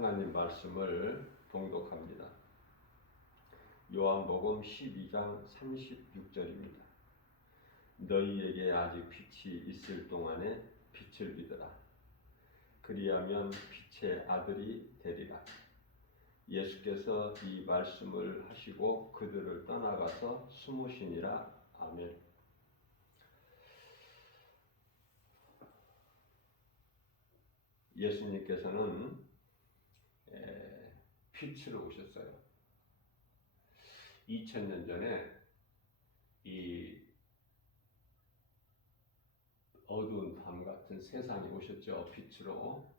하나님 말씀을 봉독합니다. 요한복음 12장 36절입니다. 너희에게 아직 빛이 있을 동안에 빛을 믿으라. 그리하면 빛의 아들이 되리라. 예수께서 이 말씀을 하시고 그들을 떠나가서 숨으시니라. 아멘. 예수님께서는 빛으로 오셨어요. 2000년 전에 이 어두운 밤 같은 세상에 오셨죠. 빛으로.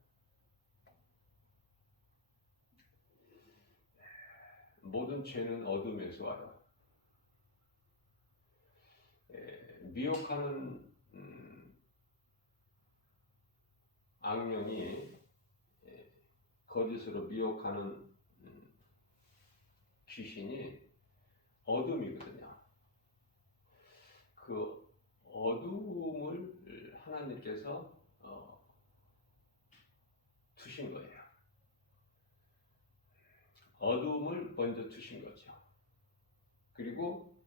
모든 죄는 어둠에서 와요. 미혹하는 악령이 거짓으로 미혹하는 귀신이 어둠이거든요. 그 어둠을 하나님께서 두신 거예요. 어둠을 먼저 두신 거죠. 그리고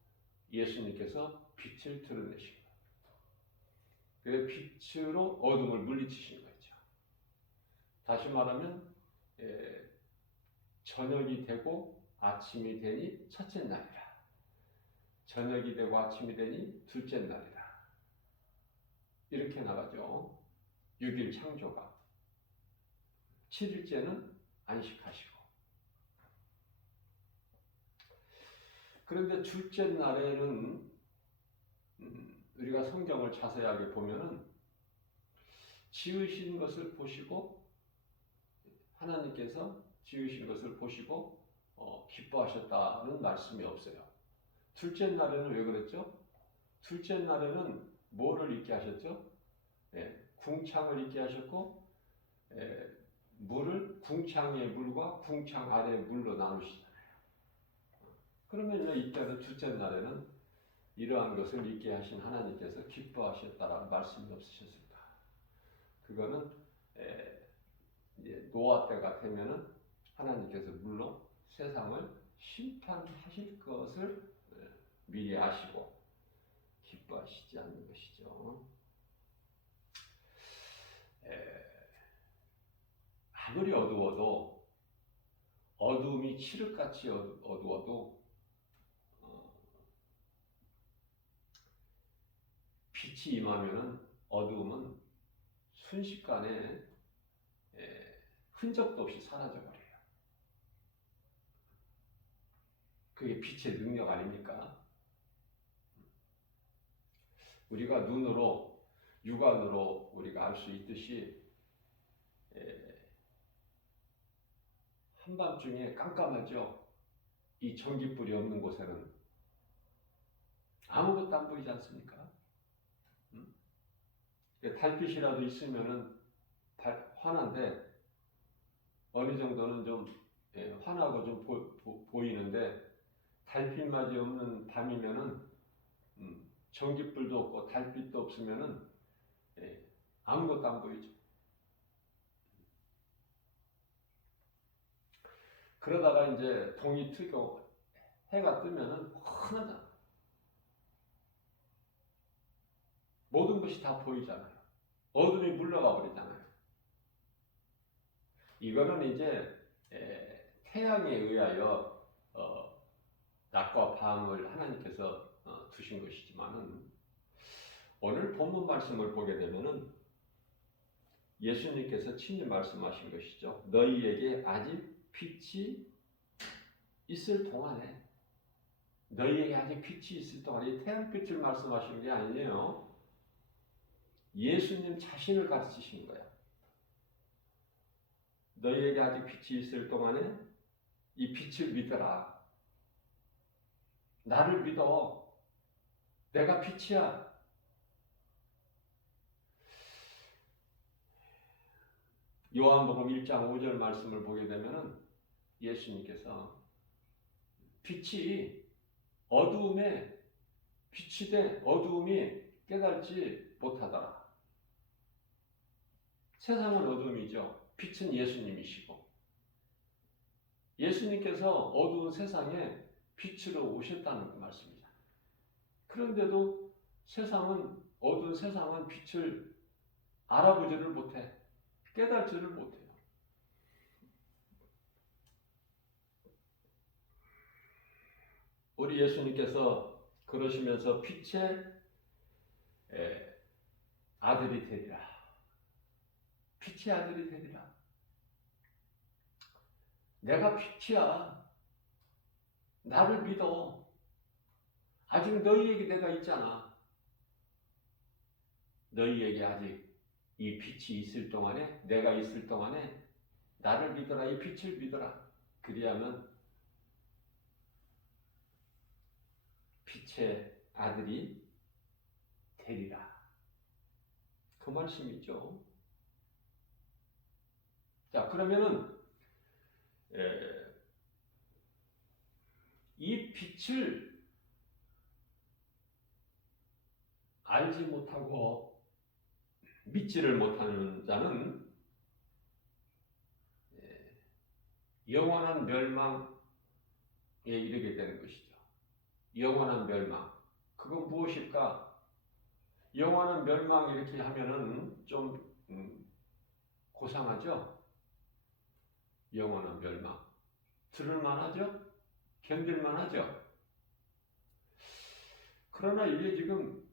예수님께서 빛을 드러내신 거예요. 그래서 빛으로 어둠을 물리치신 거죠. 다시 말하면 저녁이 되고 아침이 되니 첫째 날이라. 저녁이 되고 아침이 되니 둘째 날이라. 이렇게 나가죠. 6일 창조가. 7일째는 안식하시고. 그런데 둘째 날에는 우리가 성경을 자세하게 보면은 지으신 것을 보시고 하나님께서 지으신 것을 보시고 기뻐하셨다는 말씀이 없어요. 둘째 날에는 왜 그랬죠? 둘째 날에는 뭐를 있게 하셨죠? 궁창을 있게 하셨고 물을 궁창의 물과 궁창 아래의 물로 나누시잖아요. 그러면 이때는 둘째 날에는 이러한 것을 있게 하신 하나님께서 기뻐하셨다라는 말씀이 없으셨을까? 그거는 이제 노아 때가 되면은 하나님께서 물론 세상을 심판하실 것을 미리 아시고 기뻐하시지 않는 것이죠. 아무리 어두워도 어둠이 칠흑같이 어두워도 빛이 임하면은 어두움은 순식간에 흔적도 없이 사라져버려요. 그게 빛의 능력 아닙니까? 우리가 눈으로, 육안으로 우리가 알 수 있듯이 한밤중에 깜깜하죠. 이 전기불이 없는 곳에는 아무것도 안 보이지 않습니까? 달빛이라도 있으면은 환한데 어느 정도는 좀 환하고 좀 보이는데 달빛마저 없는 밤이면은 전기불도 없고 달빛도 없으면은 아무것도 안 보이죠. 그러다가 이제 동이 트고 해가 뜨면은 환하잖아. 모든 것이 다 보이잖아요. 어둠이 물러가 버리잖아요. 이거는 이제 태양에 의하여 낮과 밤을 하나님께서 두신 것이지만은 오늘 본문 말씀을 보게 되면은 예수님께서 친히 말씀하신 것이죠. 너희에게 아직 빛이 있을 동안에 너희에게 아직 빛이 있을 동안에 태양빛을 말씀하신 게 아니에요. 예수님 자신을 가르치시는 거야. 너희에게 아직 빛이 있을 동안에 이 빛을 믿어라. 나를 믿어. 내가 빛이야. 요한복음 1장 5절 말씀을 보게 되면은 예수님께서 빛이 어두움에 빛이 돼 어두움이 깨달지 못하더라. 세상은 어둠이죠. 빛은 예수님이시고 예수님께서 어두운 세상에 빛으로 오셨다는 그 말씀이잖아요. 그런데도 어두운 세상은 빛을 알아보지를 못해. 깨달지를 못해요. 우리 예수님께서 그러시면서 빛의 아들이 되리라. 빛의 아들이 되리라. 내가 빛이야. 나를 믿어. 아직 너희에게 내가 있잖아. 너희에게 아직 이 빛이 있을 동안에, 내가 있을 동안에 나를 믿어라. 이 빛을 믿어라. 그리하면 빛의 아들이 되리라. 그 말씀이죠. 자, 그러면은 이 빛을 알지 못하고 믿지를 못하는 자는 영원한 멸망에 이르게 되는 것이죠. 영원한 멸망. 그건 무엇일까? 영원한 멸망 이렇게 하면은 좀 고상하죠? 영원한 멸망. 들을만하죠? 견딜만하죠? 그러나 이게 지금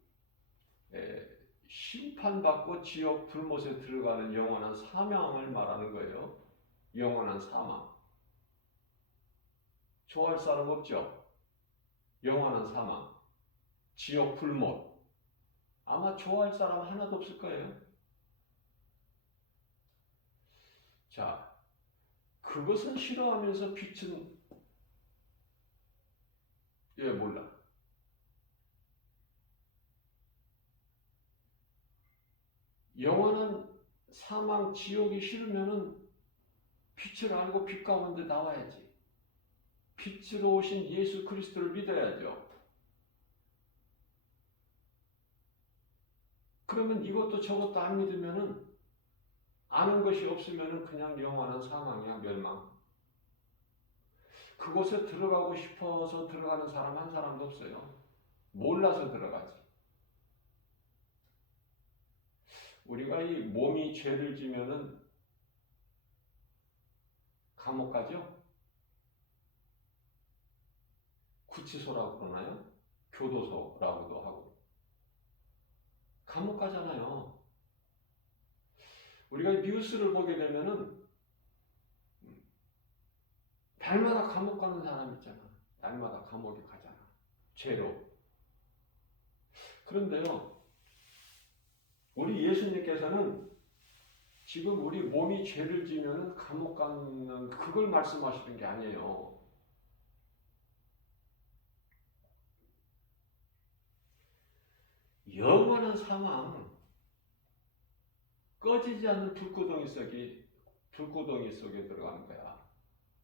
심판받고 지옥 불못에 들어가는 영원한 사망을 말하는 거예요. 영원한 사망. 좋아할 사람 없죠? 영원한 사망. 지옥 불못. 아마 좋아할 사람 하나도 없을 거예요. 자, 그것은 싫어하면서 빛은 왜 몰라? 영원한 사망, 지옥이 싫으면은 빛을 알고 빛 가운데 나와야지. 빛으로 오신 예수 그리스도를 믿어야죠. 그러면 이것도 저것도 안 믿으면은 아는 것이 없으면은 그냥 영원한 사망이야, 멸망. 그곳에 들어가고 싶어서 들어가는 사람 한 사람도 없어요. 몰라서 들어가지. 우리가 이 몸이 죄를 지면은 감옥 가죠? 구치소라고 그러나요? 교도소라고도 하고. 감옥 가잖아요. 우리가 뉴스를 보게 되면은 날마다 감옥 가는 사람 있잖아. 날마다 감옥에 가잖아. 죄로. 그런데요, 우리 예수님께서는 지금 우리 몸이 죄를 지면은 감옥 가는 그걸 말씀하시는 게 아니에요. 영원한 사망, 꺼지지 않는 불구덩이 속에 들어가는 거야.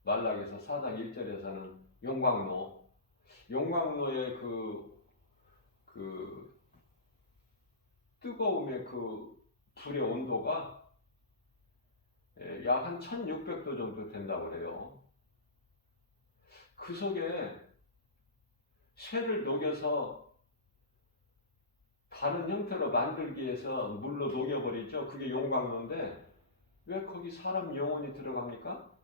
말락에서 4장 1절에서는 용광로의 그 뜨거움의 그 불의 온도가 약 한 1600도 정도 된다고 그래요. 그 속에 쇠를 녹여서 다른 형태로 만들기 위해서 물로 녹여버리죠. 그게 용광로인데 왜 거기 사람 영혼이 들어갑니까?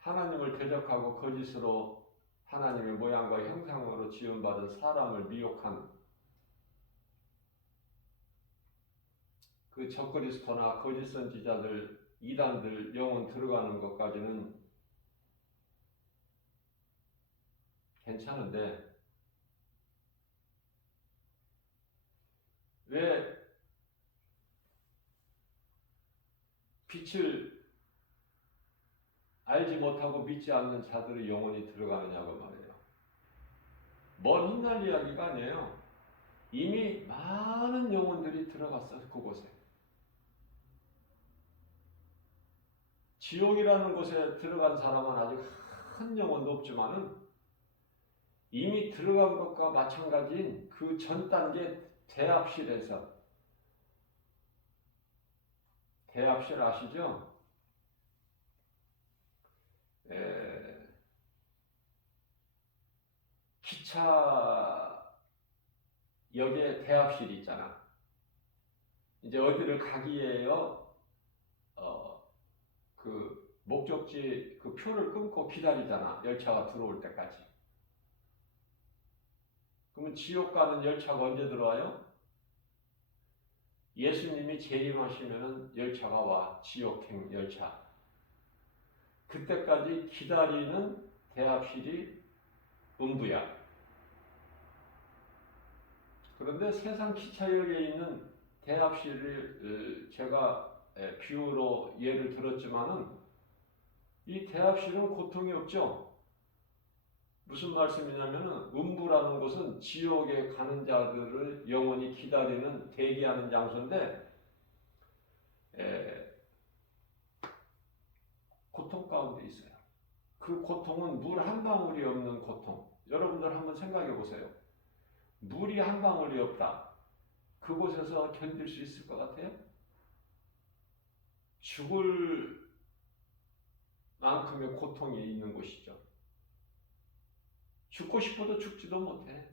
하나님을 대적하고 거짓으로 하나님의 모양과 형상으로 지음받은 사람을 미혹한 그 적그리스도나 거짓 선지자들, 이단들 영혼 들어가는 것까지는 괜찮은데 왜 빛을 알지 못하고 믿지 않는 자들의 영혼이 들어가느냐고 말해요. 먼 훗날 이야기가 아니에요. 이미 많은 영혼들이 들어갔어요. 그곳에. 지옥이라는 곳에 들어간 사람은 아직 한 영혼도 없지만은 이미 들어간 것과 마찬가지인 그 전 단계 대합실에서, 대합실 아시죠? 기차역에 대합실이 있잖아. 이제 어디를 가기 위해요, 그 목적지 그 표를 끊고 기다리잖아. 열차가 들어올 때까지. 그러면 지옥 가는 열차가 언제 들어와요? 예수님이 재림하시면은 열차가 와. 지옥행 열차. 그때까지 기다리는 대합실이 음부야. 그런데 세상 기차역에 있는 대합실을 제가 비유로 예를 들었지만은 이 대합실은 고통이 없죠. 무슨 말씀이냐면은 음부라는 곳은 지옥에 가는 자들을 영원히 기다리는 대기하는 장소인데 고통 가운데 있어요. 그 고통은 물 한 방울이 없는 고통. 여러분들 한번 생각해 보세요. 물이 한 방울이 없다. 그곳에서 견딜 수 있을 것 같아요? 죽을 만큼의 고통이 있는 곳이죠. 죽고 싶어도 죽지도 못해.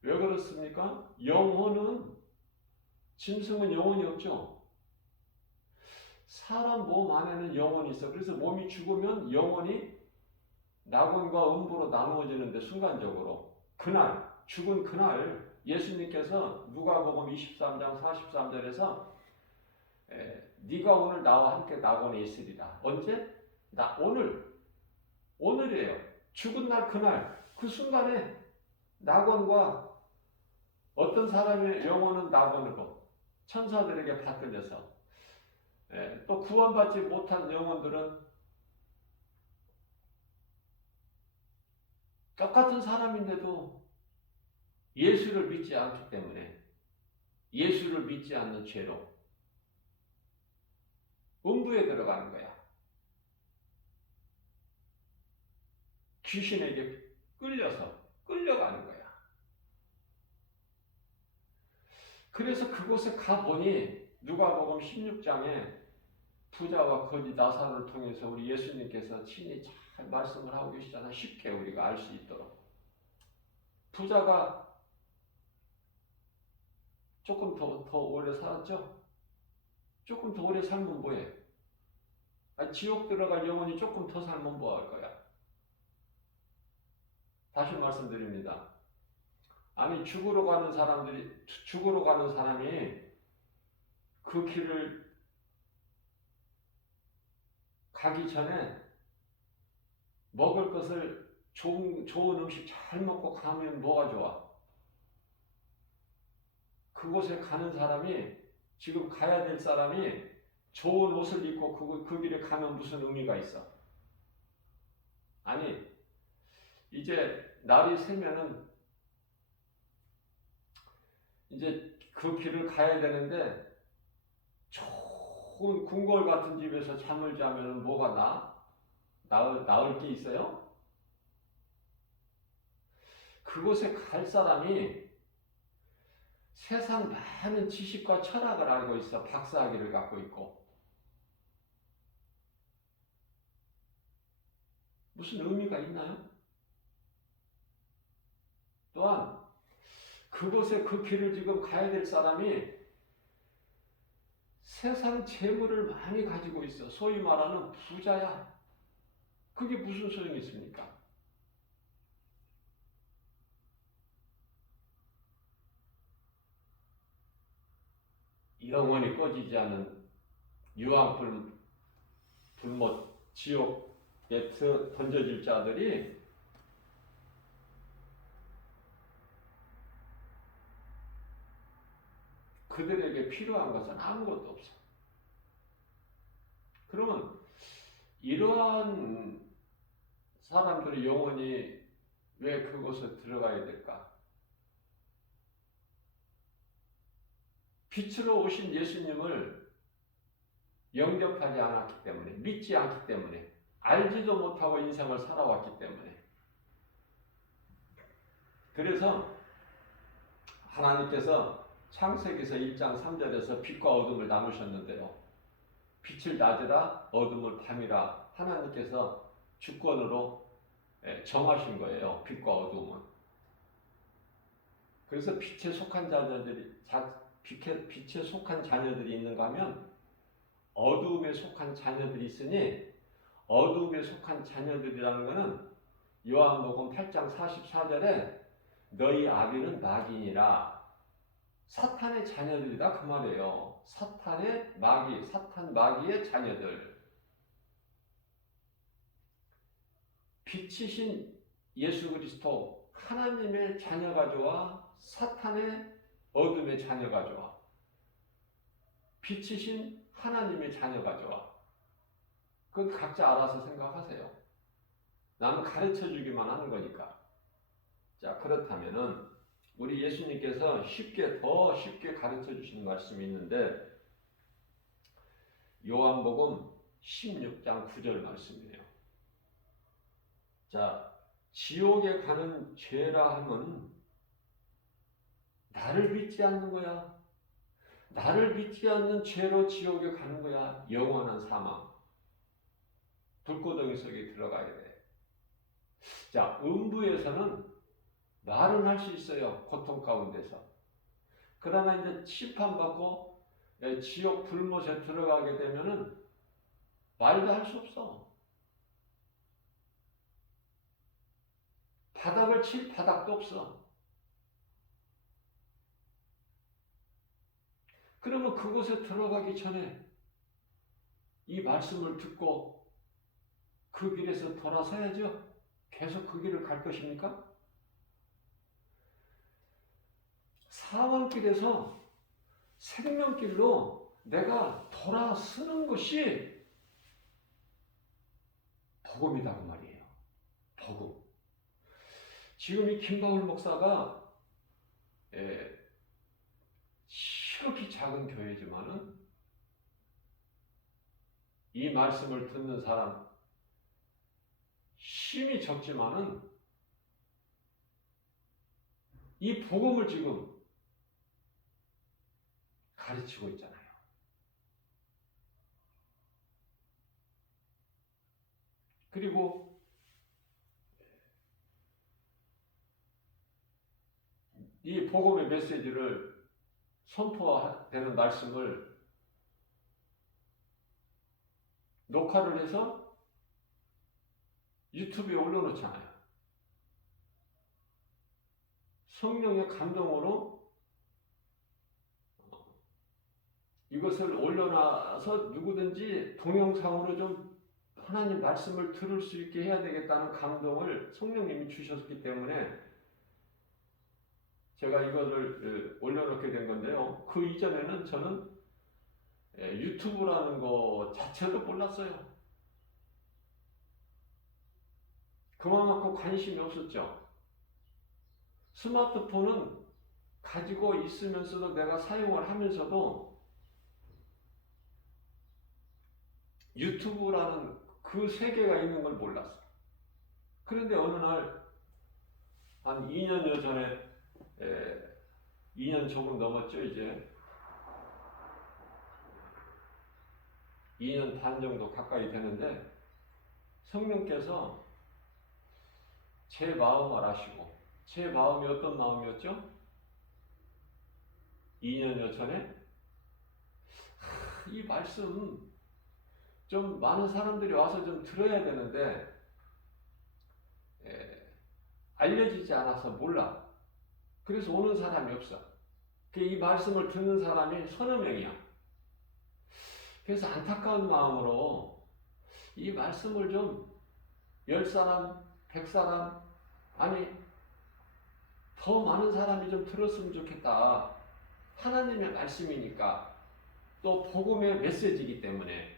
왜 그렇습니까? 영혼은, 짐승은 영혼이 없죠. 사람 몸 안에는 영혼이 있어. 그래서 몸이 죽으면 영혼이 낙원과 음부로 나누어지는데 순간적으로 그날, 죽은 그날 예수님께서 누가복음 23장 43절에서 네가 오늘 나와 함께 낙원에 있으리라. 언제? 오늘이에요. 죽은 날 그날 그 순간에 낙원과 어떤 사람의 영혼은 낙원으로 천사들에게 받들려서 또 구원받지 못한 영혼들은 똑같은 사람인데도 예수를 믿지 않기 때문에 예수를 믿지 않는 죄로 음부에 들어가는 거야. 귀신에게 끌려가는 거야. 그래서 그곳에 가보니 누가복음 16장에 부자와 거지 나사로를 통해서 우리 예수님께서 친히 잘 말씀을 하고 계시잖아요. 쉽게 우리가 알 수 있도록. 부자가 조금 더 오래 살았죠? 조금 더 오래 살면 뭐해? 지옥 들어갈 영혼이 조금 더 살면 뭐 할 거야? 다시 말씀드립니다. 아니 죽으러 가는 사람이 그 길을 가기 전에 먹을 것을 좋은 음식 잘 먹고 가면 뭐가 좋아? 그곳에 가는 사람이, 지금 가야 될 사람이 좋은 옷을 입고 그 길에 가면 무슨 의미가 있어? 아니 이제 날이 새면은 이제 그 길을 가야 되는데 좋은 궁궐 같은 집에서 잠을 자면 뭐가 나을 게 있어요? 그곳에 갈 사람이 세상 많은 지식과 철학을 알고 있어. 박사학위를 갖고 있고. 무슨 의미가 있나요? 또한 그곳에 그 길을 지금 가야 될 사람이 세상 재물을 많이 가지고 있어. 소위 말하는 부자야. 그게 무슨 소용이 있습니까? 영원히 꺼지지 않는 불못 지옥에 던져질 자들이 그들에게 필요한 것은 아무것도 없어. 그러면 이러한 사람들의 영혼이 왜 그곳에 들어가야 될까? 빛으로 오신 예수님을 영접하지 않았기 때문에, 믿지 않기 때문에, 알지도 못하고 인생을 살아왔기 때문에 그래서 하나님께서 창세기서 1장 3절에서 빛과 어둠을 나누셨는데요. 빛을 낮이라 어둠을 밤이라 하나님께서 주권으로 정하신 거예요. 빛과 어둠은. 그래서 빛에 속한 자녀들이 있는가 하면 어두움에 속한 자녀들이 있으니, 어두움에 속한 자녀들이라는 것은 요한복음 8장 44절에 너희 아비는 마귀니라, 사탄의 자녀들이다 그 말이에요. 사탄의 마귀, 사탄 마귀의 자녀들. 빛이신 예수 그리스도 하나님의 자녀가 좋아, 사탄의 어둠의 자녀가 좋아? 빛이신 하나님의 자녀가 좋아? 그건 각자 알아서 생각하세요. 나는 가르쳐 주기만 하는 거니까. 자, 그렇다면은 우리 예수님께서 더 쉽게 가르쳐 주시는 말씀이 있는데, 요한복음 16장 9절 말씀이에요. 자, 지옥에 가는 죄라 함은 나를 믿지 않는 거야. 나를 믿지 않는 죄로 지옥에 가는 거야. 영원한 사망. 불구덩이 속에 들어가야 돼. 자, 음부에서는 말은 할 수 있어요. 고통 가운데서. 그러나 이제 심판받고 지옥 불못에 들어가게 되면은 말도 할 수 없어. 바닥을 칠 바닥도 없어. 그러면 그곳에 들어가기 전에 이 말씀을 듣고 그 길에서 돌아서야죠. 계속 그 길을 갈 것입니까? 사망길에서 생명길로 내가 돌아서는 것이 복음이다 그 말이에요. 복음. 지금 이 김바울 목사가 시극히 작은 교회지만은 이 말씀을 듣는 사람 힘이 적지만은 이 복음을 지금 가르치고 있잖아요. 그리고 이 복음의 메시지를 선포되는 말씀을 녹화를 해서 유튜브에 올려놓잖아요. 성령의 감동으로 이것을 올려놔서 누구든지 동영상으로 좀 하나님 말씀을 들을 수 있게 해야 되겠다는 감동을 성령님이 주셨기 때문에 제가 이거를 올려놓게 된 건데요. 그 이전에는 저는 유튜브라는 거 자체도 몰랐어요. 그만큼 관심이 없었죠. 스마트폰은 가지고 있으면서도 내가 사용을 하면서도 유튜브라는 그 세계가 있는 걸 몰랐어. 그런데 어느 날 한 2년여 전에 2년 조금 넘었죠. 이제 2년 반 정도 가까이 되는데 성령께서 제 마음을 아시고, 제 마음이 어떤 마음이었죠? 2년여 전에 이 말씀 좀 많은 사람들이 와서 좀 들어야 되는데 알려지지 않아서 몰라. 그래서 오는 사람이 없어. 이 말씀을 듣는 사람이 서너 명이야. 그래서 안타까운 마음으로 이 말씀을 좀 10사람, 100사람, 아니 더 많은 사람이 좀 들었으면 좋겠다. 하나님의 말씀이니까, 또 복음의 메시지이기 때문에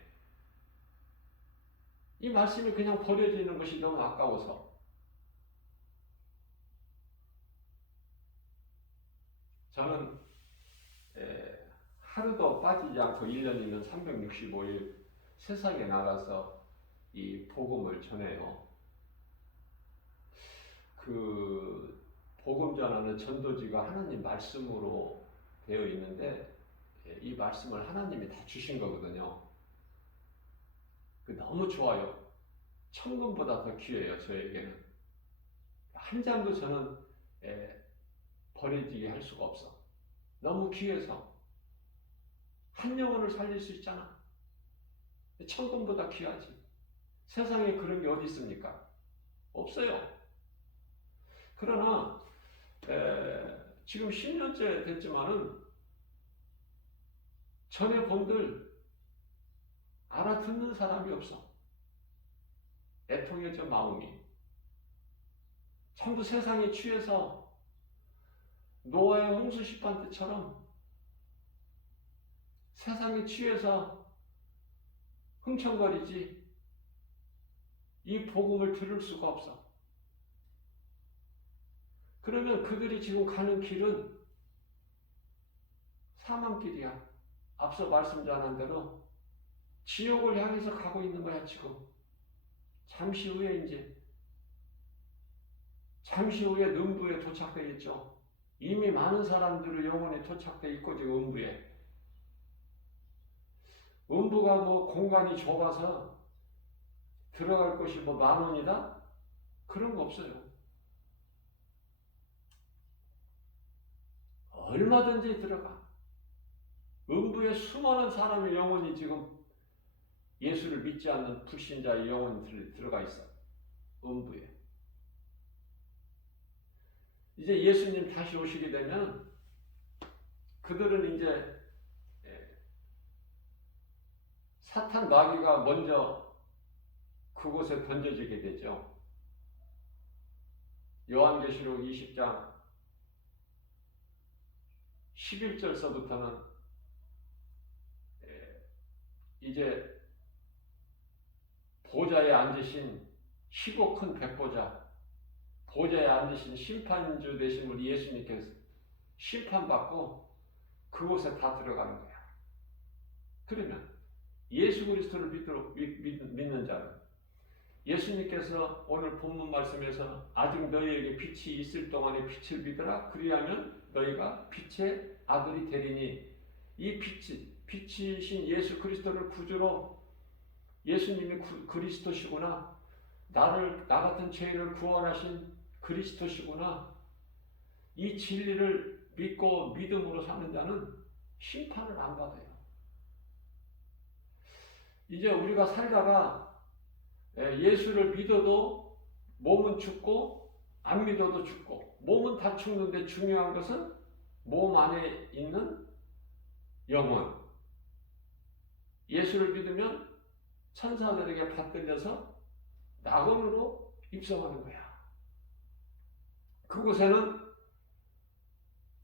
이 말씀이 그냥 버려지는 것이 너무 아까워서 저는 하루도 빠지지 않고 1년이면 365일 세상에 나가서 이 복음을 전해요. 그 복음 전하는 전도지가 하나님 말씀으로 되어 있는데 이 말씀을 하나님이 다 주신 거거든요. 너무 좋아요. 천금보다 더 귀해요. 저에게는. 한 장도 저는 버리지게 할 수가 없어. 너무 귀해서. 한 영혼을 살릴 수 있잖아. 천금보다 귀하지. 세상에 그런 게 어디 있습니까? 없어요. 그러나 지금 10년째 됐지만은 전에 본들 알아듣는 사람이 없어. 애통해져 마음이. 전부 세상에 취해서 노아의 홍수 심판 때처럼 세상에 취해서 흥청거리지 이 복음을 들을 수가 없어. 그러면 그들이 지금 가는 길은 사망길이야. 앞서 말씀 전한 대로 지옥을 향해서 가고 있는 거야 지금. 잠시 후에 음부에 도착되겠죠. 이미 많은 사람들의 영혼이 도착돼 있고 지금 음부에. 음부가 공간이 좁아서 들어갈 곳이 10,000원이다? 그런 거 없어요. 얼마든지 들어가. 음부에 수많은 사람의 영혼이 지금 예수를 믿지 않는 불신자의 영혼이 들어가 있어. 음부에. 이제 예수님 다시 오시게 되면 그들은 이제 사탄 마귀가 먼저 그곳에 던져지게 되죠. 요한계시록 20장 11절서부터는 이제 보좌에 앉으신 희고 큰 백보자, 보좌에 앉으신 심판주 되신 우리 예수님께서 심판받고 그곳에 다 들어가는 거야. 그러면 예수 그리스도를 믿는 자는 예수님께서 오늘 본문 말씀에서 아직 너희에게 빛이 있을 동안에 빛을 믿으라. 그리하면 너희가 빛의 아들이 되리니, 이 빛이신 예수 그리스도를 구주로 예수님이 그리스도시구나. 나 같은 죄인을 구원하신 그리스도시구나. 이 진리를 믿고 믿음으로 사는 자는 심판을 안 받아요. 이제 우리가 살다가 예수를 믿어도 몸은 죽고 안 믿어도 죽고, 몸은 다 죽는데 중요한 것은 몸 안에 있는 영혼. 예수를 믿으면 천사들에게 받들려서 낙원으로 입성하는 거야. 그곳에는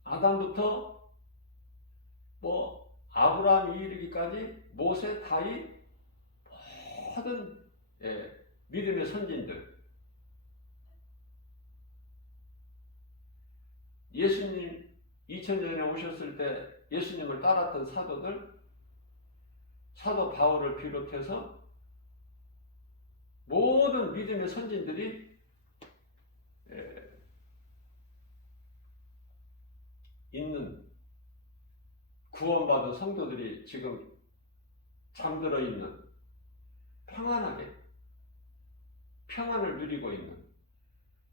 아담부터 아브라함이 이르기까지 모세, 다윗, 모든 믿음의 선진들, 예수님 2000년에 오셨을 때 예수님을 따랐던 사도들, 사도 바울을 비롯해서 모든 믿음의 선진들이 있는, 구원받은 성도들이 지금 잠들어 있는, 평안하게 평안을 누리고 있는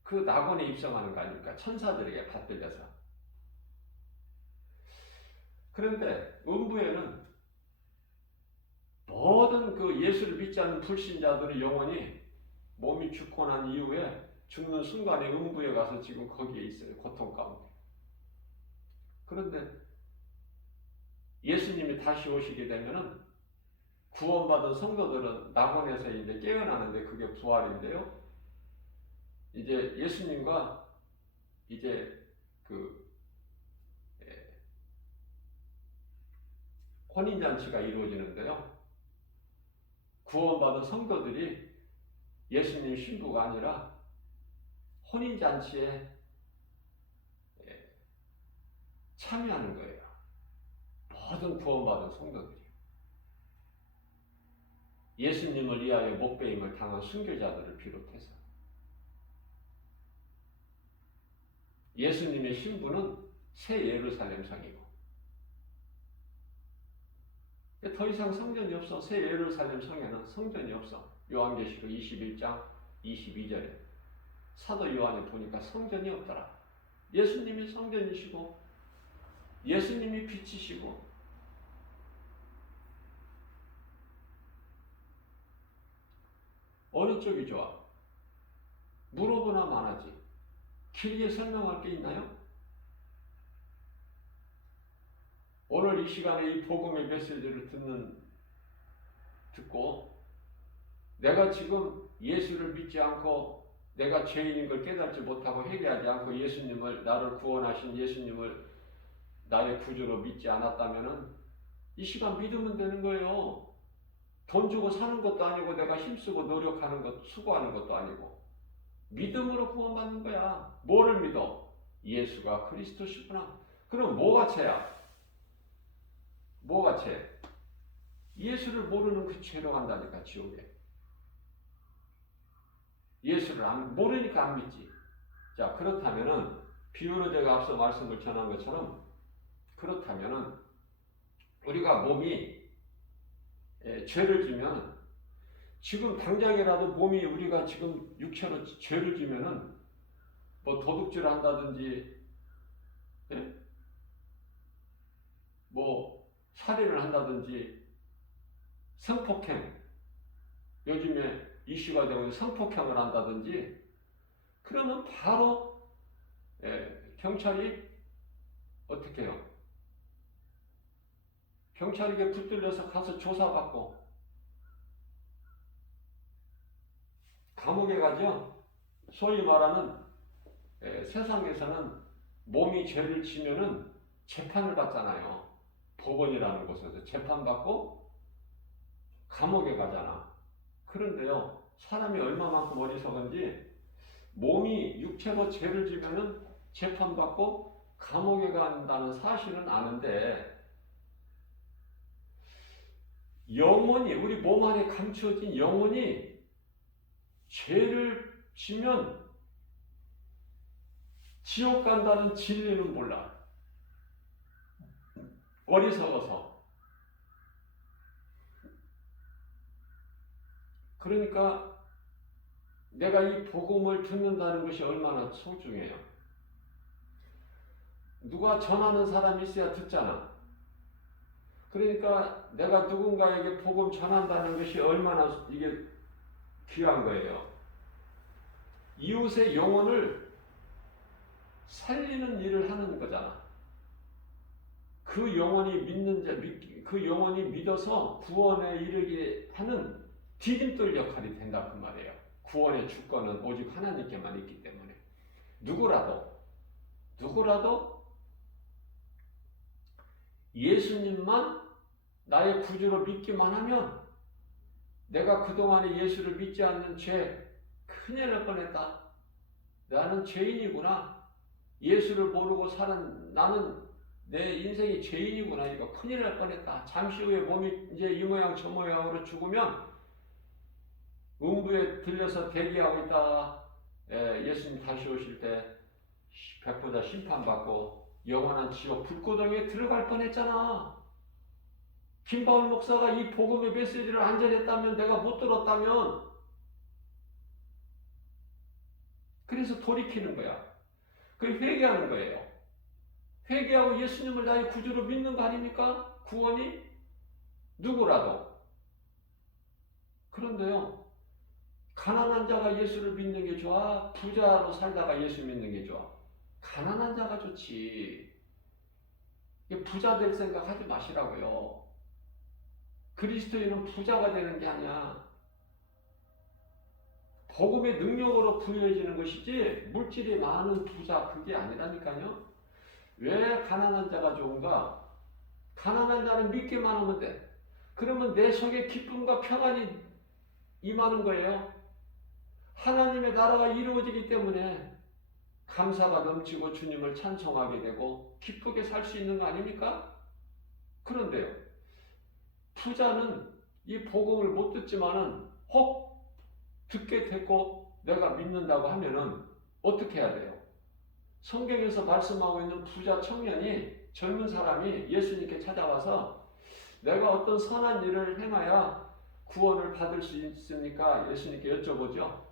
그 낙원에 입성하는 거 아닙니까? 천사들에게 받들려서. 그런데 음부에는 모든 그 예수를 믿지 않는 불신자들의 영혼이 몸이 죽고 난 이후에 죽는 순간에 음부에 가서 지금 거기에 있어요. 고통 가운데. 그런데 예수님이 다시 오시게 되면은 구원받은 성도들은 낙원에서 이제 깨어나는데 그게 부활인데요. 이제 예수님과 이제 혼인잔치가 이루어지는데요. 구원받은 성도들이 예수님 신부가 아니라 혼인잔치에 참여하는 거예요. 모든 구원받은 성도들이. 예수님을 위하여 목배임을 당한 순교자들을 비롯해서. 예수님의 신부는 새 예루살렘 성이고, 더 이상 성전이 없어. 새 예루살렘 성에는 성전이 없어. 요한계시록 21장 22절에 사도 요한에 보니까 성전이 없더라. 예수님이 성전이시고 예수님이 빛이시고, 어느 쪽이 좋아? 물어보나 마나지. 길게 설명할 게 있나요? 오늘 이 시간에 이 복음의 메시지를 듣고 내가 지금 예수를 믿지 않고 내가 죄인인 걸 깨닫지 못하고 회개하지 않고 예수님을, 나를 구원하신 예수님을 나의 구주로 믿지 않았다면은 이 시간 믿으면 되는 거예요. 돈 주고 사는 것도 아니고 내가 힘쓰고 노력하는 것, 수고하는 것도 아니고 믿음으로 구원받는 거야. 뭐를 믿어? 예수가 그리스도시구나. 그럼 뭐가 죄야? 뭐가 죄? 예수를 모르는 그 죄로 간다니까, 지옥에. 예수를 모르니까 안 믿지. 자, 그렇다면은 비유로 제가 앞서 말씀을 전한 것처럼, 그렇다면은 우리가 몸이 죄를 지면, 지금 당장이라도 몸이, 우리가 지금 육체로 죄를 지면은 뭐 도둑질 한다든지, 예? 뭐 살인을 한다든지, 성폭행, 요즘에 이슈가 되고 성폭행을 한다든지, 그러면 바로 경찰이 어떻게 해요? 경찰에게 붙들려서 가서 조사받고 감옥에 가죠. 소위 말하는 세상에서는 몸이 죄를 지면은 재판을 받잖아요. 법원이라는 곳에서 재판받고 감옥에 가잖아. 그런데요, 사람이 얼마만큼 어리석은지, 몸이 육체로 죄를 지면은 재판받고 감옥에 간다는 사실은 아는데, 영혼이, 우리 몸 안에 감추어진 영혼이 죄를 지면 지옥 간다는 진리는 몰라. 어리석어서. 그러니까 내가 이 복음을 듣는다는 것이 얼마나 소중해요. 누가 전하는 사람이 있어야 듣잖아. 그러니까 내가 누군가에게 복음 전한다는 것이 얼마나 이게 귀한 거예요. 이웃의 영혼을 살리는 일을 하는 거잖아. 그 영혼이 그 영혼이 믿어서 구원에 이르게 하는 디딤돌 역할이 된다, 그 말이에요. 구원의 주권은 오직 하나님께만 있기 때문에 누구라도 예수님만 나의 구주로 믿기만 하면, 내가 그동안에 예수를 믿지 않는 죄 큰일 날 뻔했다. 나는 죄인이구나. 예수를 모르고 사는 나는, 내 인생이 죄인이구나. 이거 큰일 날 뻔했다. 잠시 후에 몸이 이제 이 모양 저 모양으로 죽으면 음부에 들려서 대기하고 있다가 예수님 다시 오실 때 백보자 심판받고 영원한 지옥 불구덩이에 들어갈 뻔했잖아. 김바울 목사가 이 복음의 메시지를 안 전했다면, 내가 못 들었다면, 그래서 돌이키는 거야. 그 회개하는 거예요. 회개하고 예수님을 나의 구주로 믿는 거 아닙니까? 구원이? 누구라도. 그런데요, 가난한 자가 예수를 믿는 게 좋아? 부자로 살다가 예수 믿는 게 좋아? 가난한 자가 좋지. 부자 될 생각 하지 마시라고요. 그리스도인은 부자가 되는 게 아니야. 복음의 능력으로 부여해지는 것이지 물질이 많은 부자, 그게 아니라니까요. 왜 가난한 자가 좋은가? 가난한 자는 믿기만 하면 돼. 그러면 내 속에 기쁨과 평안이 임하는 거예요. 하나님의 나라가 이루어지기 때문에 감사가 넘치고 주님을 찬송하게 되고 기쁘게 살 수 있는 거 아닙니까? 그런데요, 부자는 이 복음을 못 듣지만은 혹 듣게 됐고 내가 믿는다고 하면은 어떻게 해야 돼요? 성경에서 말씀하고 있는 부자 청년이 젊은 사람이 예수님께 찾아와서 내가 어떤 선한 일을 행하여 구원을 받을 수 있습니까? 예수님께 여쭤보죠.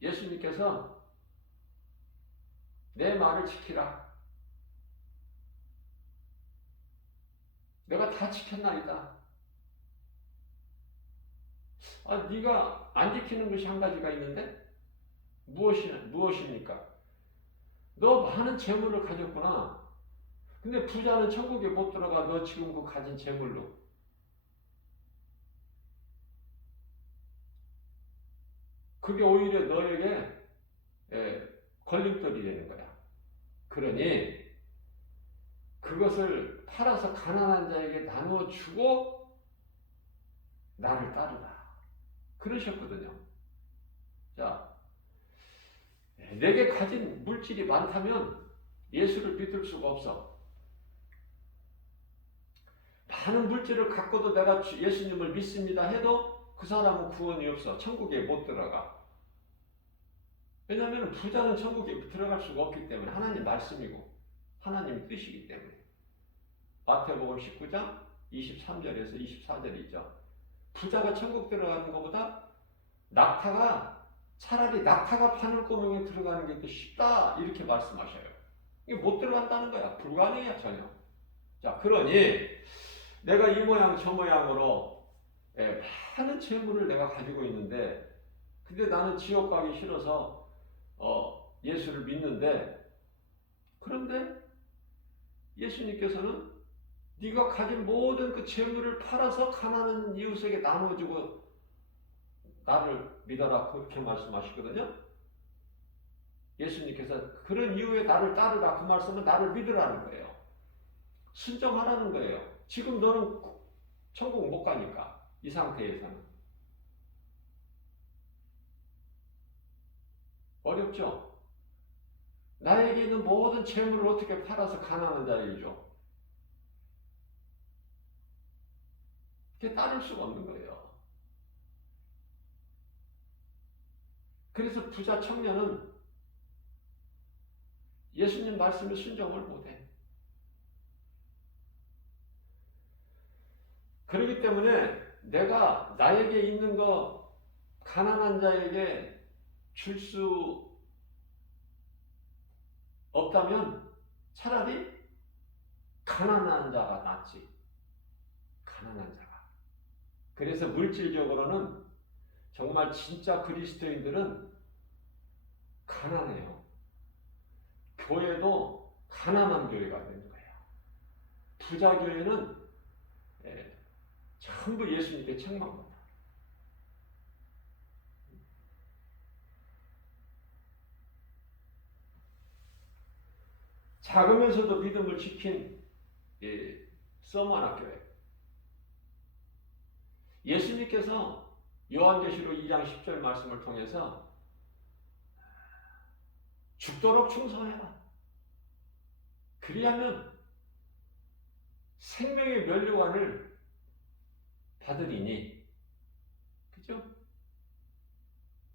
예수님께서 내 말을 지키라. 내가 다 지켰나이다. 네가 안 지키는 것이 한 가지가 있는데 무엇입니까? 너 많은 재물을 가졌구나. 근데 부자는 천국에 못 들어가. 너 지금 그 가진 재물로. 그게 오히려 너에게 걸림돌이 되는 거야. 그러니 그것을 팔아서 가난한 자에게 나누어 주고 나를 따르라. 그러셨거든요. 자, 내게 가진 물질이 많다면 예수를 믿을 수가 없어. 많은 물질을 갖고도 내가 예수님을 믿습니다 해도 그 사람은 구원이 없어. 천국에 못 들어가. 왜냐하면 부자는 천국에 들어갈 수가 없기 때문에 하나님 말씀이고 하나님 뜻이기 때문에. 마태복음 19장 23절에서 24절이죠. 부자가 천국 들어가는 것보다 차라리 낙타가 바늘구멍에 들어가는 게 더 쉽다 이렇게 말씀하셔요. 이게 못 들어간다는 거야. 불가능해요 전혀. 자, 그러니 내가 이 모양 저 모양으로 많은 재물을 내가 가지고 있는데 근데 나는 지옥 가기 싫어서 예수를 믿는데 그런데 예수님께서는 네가 가진 모든 그 재물을 팔아서 가난한 이웃에게 나눠주고 나를 믿어라 그렇게 말씀하시거든요. 예수님께서 그런 이유에 나를 따르라 그 말씀은 나를 믿으라는 거예요. 순종하라는 거예요. 지금 너는 천국 못 가니까 이 상태에서는 어렵죠. 나에게 있는 모든 재물을 어떻게 팔아서 가난한 자에게 줘? 그게 따를 수가 없는 거예요. 그래서 부자 청년은 예수님 말씀에 순종을 못해. 그렇기 때문에 내가 나에게 있는 거 가난한 자에게 줄 수 없다면 차라리 가난한 자가 낫지. 가난한 자가. 그래서 물질적으로는 정말 진짜 그리스도인들은 가난해요. 교회도 가난한 교회가 되는 거예요. 부자 교회는 전부 예수님께 책망합니다. 작으면서도 믿음을 지킨 서머나 교회. 예수님께서 요한계시록 2장 10절 말씀을 통해서 죽도록 충성해라. 그리하면 생명의 면류관을 받으리니. 그죠?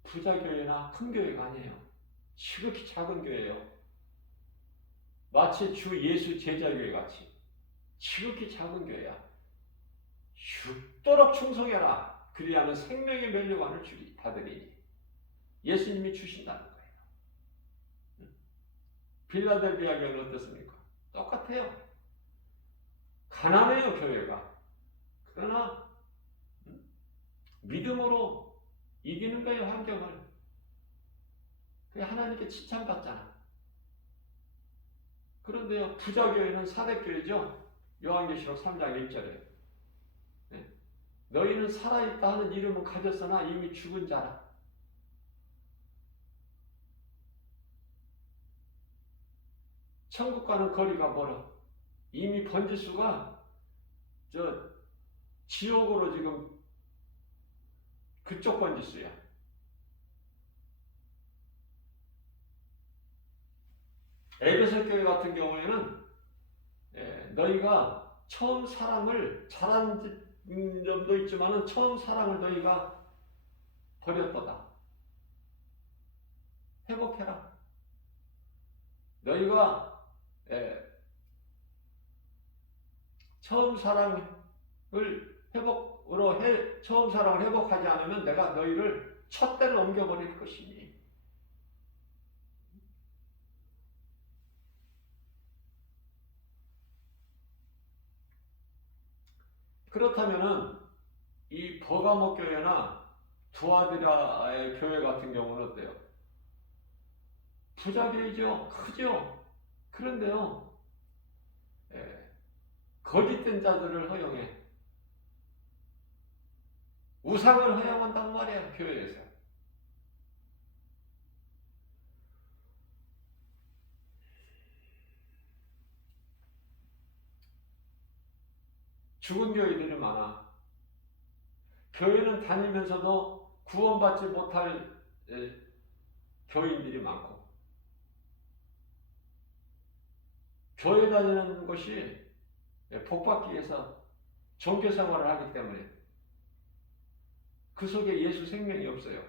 부자 교회나 큰 교회가 아니에요. 지극히 작은 교회예요. 마치 주 예수 제자교회 같이 지극히 작은 교회야. 죽도록 충성해라. 그리하면 생명의 면류관을 받으리니. 예수님이 주신다는 거예요. 빌라델비아 교회는 어떻습니까? 똑같아요. 가난해요 교회가. 그러나 믿음으로 이기는 거예요 환경을. 그게 하나님께 칭찬받잖아. 그런데요 부자교회는 사대교회죠. 요한계시록 3장 1절에 너희는 살아있다 하는 이름은 가졌으나 이미 죽은 자라. 천국과는 거리가 멀어. 이미 번지수가 지옥으로 지금 그쪽 번지수야. 에베소 교회 같은 경우에는 너희가 처음 사랑을 잘한 점도 있지만 처음 사랑을 너희가 버렸도다. 회복해라. 너희가 처음 사랑을 처음 사랑을 회복하지 않으면 내가 너희를 첫 대로 옮겨버릴 것이니. 그렇다면은 이 버가모 교회나 두아디라의 교회 같은 경우는 어때요? 부자 교회죠. 크죠. 그런데요, 거짓된 자들을 허용해. 우상을 허용한단 말이야, 교회에서. 죽은 교회들이 많아. 교회는 다니면서도 구원받지 못할 교인들이 많고, 교회 다니는 것이 복받기 위해서 종교 생활을 하기 때문에 그 속에 예수 생명이 없어요.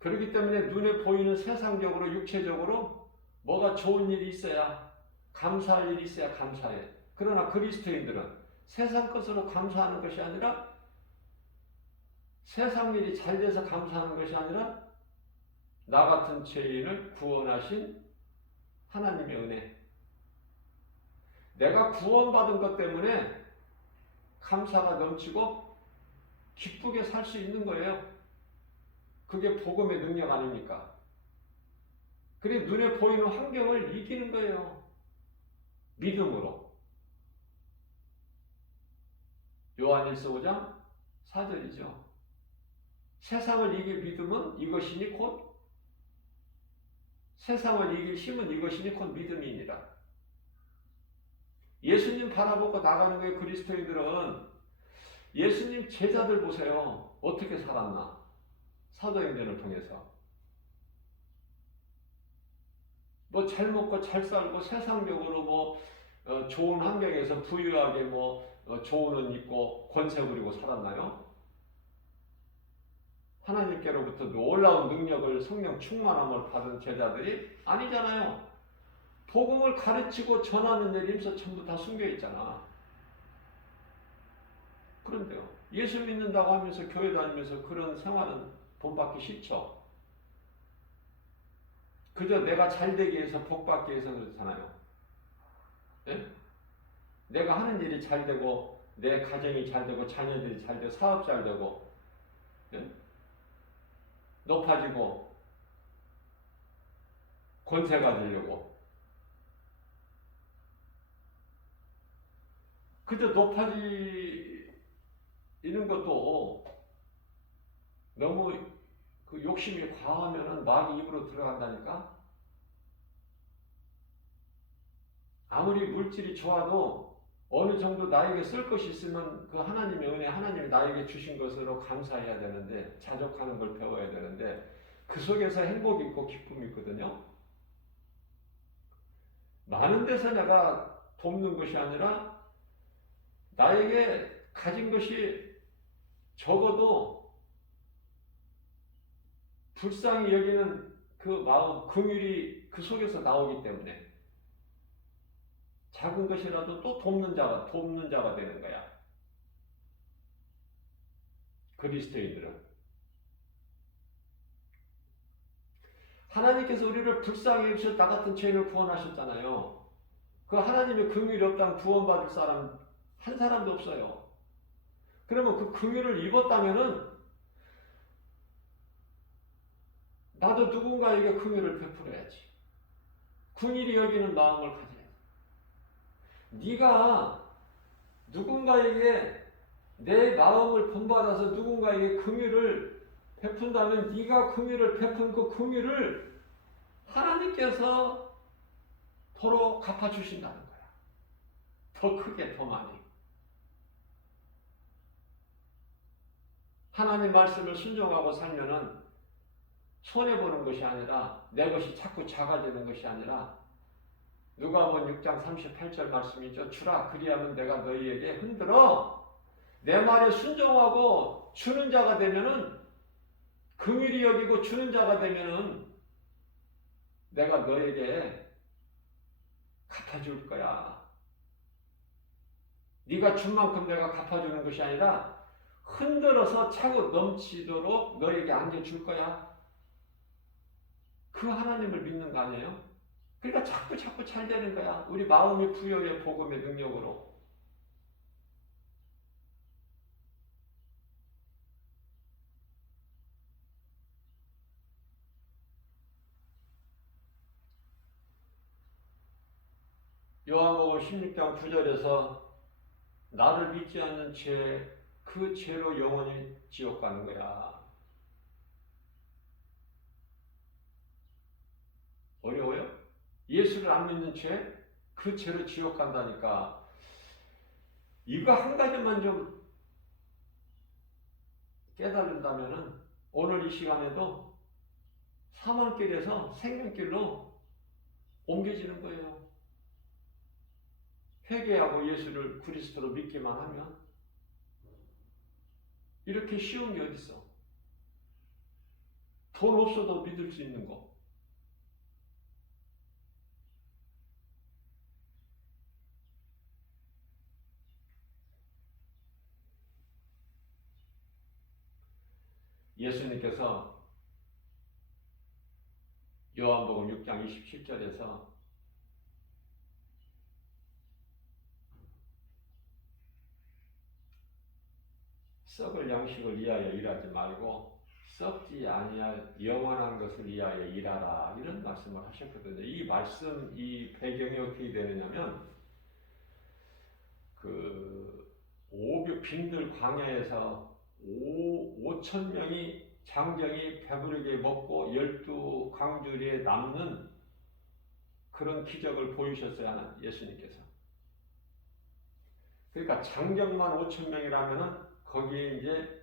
그렇기 때문에 눈에 보이는 세상적으로 육체적으로 뭐가 좋은 일이 있어야, 감사할 일이 있어야 감사해. 그러나 그리스도인들은 세상 것으로 감사하는 것이 아니라, 세상 일이 잘 돼서 감사하는 것이 아니라, 나 같은 죄인을 구원하신 하나님의 은혜, 내가 구원받은 것 때문에 감사가 넘치고 기쁘게 살 수 있는 거예요. 그게 복음의 능력 아닙니까? 그래 눈에 보이는 환경을 이기는 거예요. 믿음으로. 요한일서 5장 4절이죠. 세상을 이길 믿음은 이것이니 곧, 세상을 이길 힘은 이것이니 곧 믿음이니라. 예수님 바라보고 나가는 거예요. 그리스도인들은 예수님 제자들 보세요. 어떻게 살았나? 사도행전을 통해서. 뭐 잘 먹고 잘 살고 세상적으로 뭐 좋은 환경에서 부유하게 좋은 옷 입고 권세 부리고 살았나요? 하나님께로부터 놀라운 능력을, 성령 충만함을 받은 제자들이 아니잖아요. 복음을 가르치고 전하는 일에 힘써 전부 다 숨겨 있잖아. 그런데요, 예수 믿는다고 하면서 교회 다니면서 그런 생활은 본받기 싫죠. 그저 내가 잘 되기 위해서, 복 받기 위해서 그렇잖아요. 네? 내가 하는 일이 잘 되고, 내 가정이 잘 되고, 자녀들이 잘 되고, 사업 잘 되고, 네? 높아지고, 권세 가지려고. 그저 높아지는 것도 너무 그 욕심이 과하면은 마귀 입으로 들어간다니까? 아무리 물질이 좋아도 어느 정도 나에게 쓸 것이 있으면 그 하나님의 은혜, 하나님이 나에게 주신 것으로 감사해야 되는데, 자족하는 걸 배워야 되는데, 그 속에서 행복이 있고 기쁨이 있거든요. 많은 데서 내가 돕는 것이 아니라 나에게 가진 것이 적어도 불쌍히 여기는 그 마음, 긍휼이 그 속에서 나오기 때문에 작은 것이라도 또 돕는 자가 되는 거야. 그리스도인들은. 하나님께서 우리를 불쌍히 여기셔서 나 같은 죄인을 구원하셨잖아요. 그 하나님의 긍휼이 없다면 구원받을 사람 한 사람도 없어요. 그러면 그 긍휼을 입었다면은 나도 누군가에게 긍휼을 베풀어야지. 긍휼히 여기는 마음을 가져야지. 네가 누군가에게 내 마음을 본받아서 누군가에게 긍휼을 베푼다면 네가 긍휼을 베푼 그 긍휼을 하나님께서 도로 갚아주신다는 거야. 더 크게, 더 많이. 하나님 말씀을 순종하고 살면은 손해보는 것이 아니라, 내 것이 자꾸 작아지는 것이 아니라, 누가복음 6장 38절 말씀이죠. 주라 그리하면 내가 너희에게 흔들어 내 말에 순종하고 주는 자가 되면은, 긍휼히 여기고 주는 자가 되면은 내가 너에게 갚아줄 거야. 네가 준 만큼 내가 갚아주는 것이 아니라 흔들어서 차고 넘치도록 너에게 안겨줄 거야. 그 하나님을 믿는 거 아니에요? 그러니까 자꾸 잘 되는 거야. 우리 마음이 부여해 복음의 능력으로. 요한복음 16장 9절에서 나를 믿지 않는 죄, 그 죄로 영원히 지옥 가는 거야. 어려워요? 예수를 안 믿는 죄, 그 죄로 지옥 간다니까. 이거 한 가지만 좀 깨달은다면은 오늘 이 시간에도 사망길에서 생명길로 옮겨지는 거예요. 회개하고 예수를 그리스도로 믿기만 하면. 이렇게 쉬운 게 어딨어. 돈 없어도 믿을 수 있는 거. 예수님께서 요한복음 6장 27절에서 썩을 양식을 위하여 일하지 말고 썩지 아니할 영원한 것을 위하여 일하라, 이런 말씀을 하셨거든요. 이 말씀, 이 배경이 어떻게 되느냐면 빈들 광야에서 5천 명이 장정이 배부르게 먹고 12광주리에 남는 그런 기적을 보이셨어요, 하나 예수님께서. 그러니까 장정만 5천 명이라면은 거기에 이제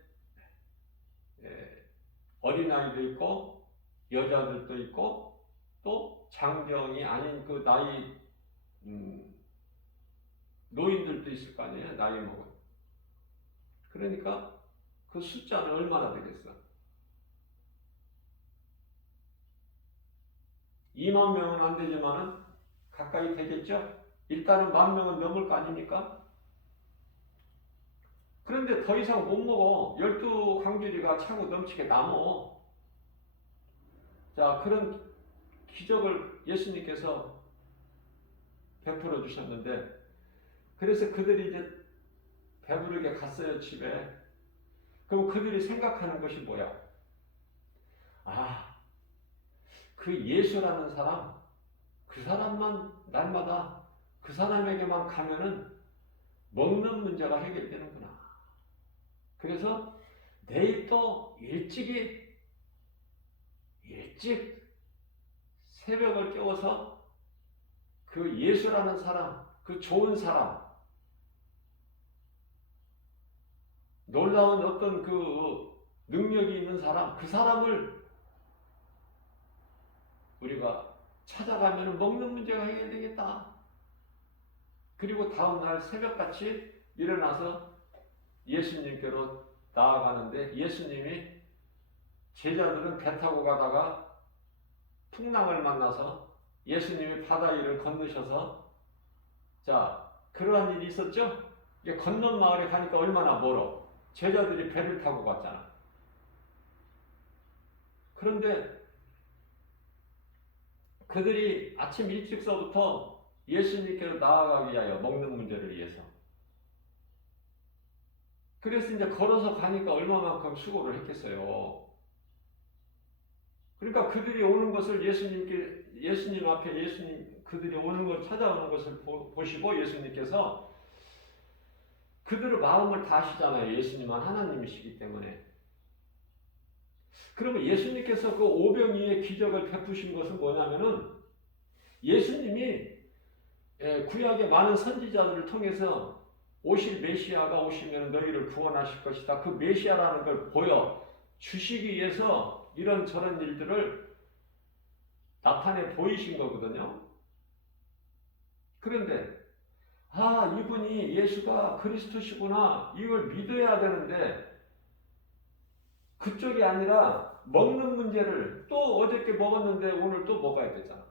어린아이도 있고 여자들도 있고 또 장정이 아닌 그 나이 노인들도 있을 거 아니에요, 나이 먹은. 그러니까 그 숫자는 얼마나 되겠어? 2만 명은 안 되지만은 가까이 되겠죠? 일단은 10,000명은 넘을 거 아닙니까? 그런데 더 이상 못 먹어. 12광주리가 차고 넘치게 남어. 자, 그런 기적을 예수님께서 베풀어 주셨는데, 그래서 그들이 이제 배부르게 갔어요, 집에. 그럼 그들이 생각하는 것이 뭐야? 아, 그 예수라는 사람, 그 사람만 날마다 그 사람에게만 가면은 먹는 문제가 해결되는구나. 그래서 내일 또 일찍 새벽을 깨워서 그 예수라는 사람, 그 좋은 사람, 놀라운 어떤 그 능력이 있는 사람, 그 사람을 우리가 찾아가면 먹는 문제가 해결되겠다. 그리고 다음날 새벽같이 일어나서 예수님께로 나아가는데, 예수님이 제자들은 배 타고 가다가 풍랑을 만나서 예수님이 바다 위를 건너셔서, 자, 그러한 일이 있었죠? 이게 건넌 마을에 가니까 얼마나 멀어. 제자들이 배를 타고 갔잖아. 그런데 그들이 아침 일찍서부터 예수님께로 나아가기 위하여 먹는 문제를 위해서. 그래서 이제 걸어서 가니까 얼마만큼 수고를 했겠어요. 그러니까 그들이 오는 것을 예수님 앞에 그들이 오는 걸 찾아오는 것을 보시고 예수님께서 그들의 마음을 다 아시잖아요. 예수님은 하나님이시기 때문에. 그러면 예수님께서 그 오병이의 기적을 베푸신 것은 뭐냐면은, 예수님이 구약의 많은 선지자들을 통해서 오실 메시아가 오시면 너희를 구원하실 것이다, 그 메시아라는 걸 보여 주시기 위해서 이런저런 일들을 나타내 보이신 거거든요. 그런데 이분이 예수가 그리스도시구나, 이걸 믿어야 되는데 그쪽이 아니라 먹는 문제를 또 어저께 먹었는데 오늘 또 먹어야 되잖아.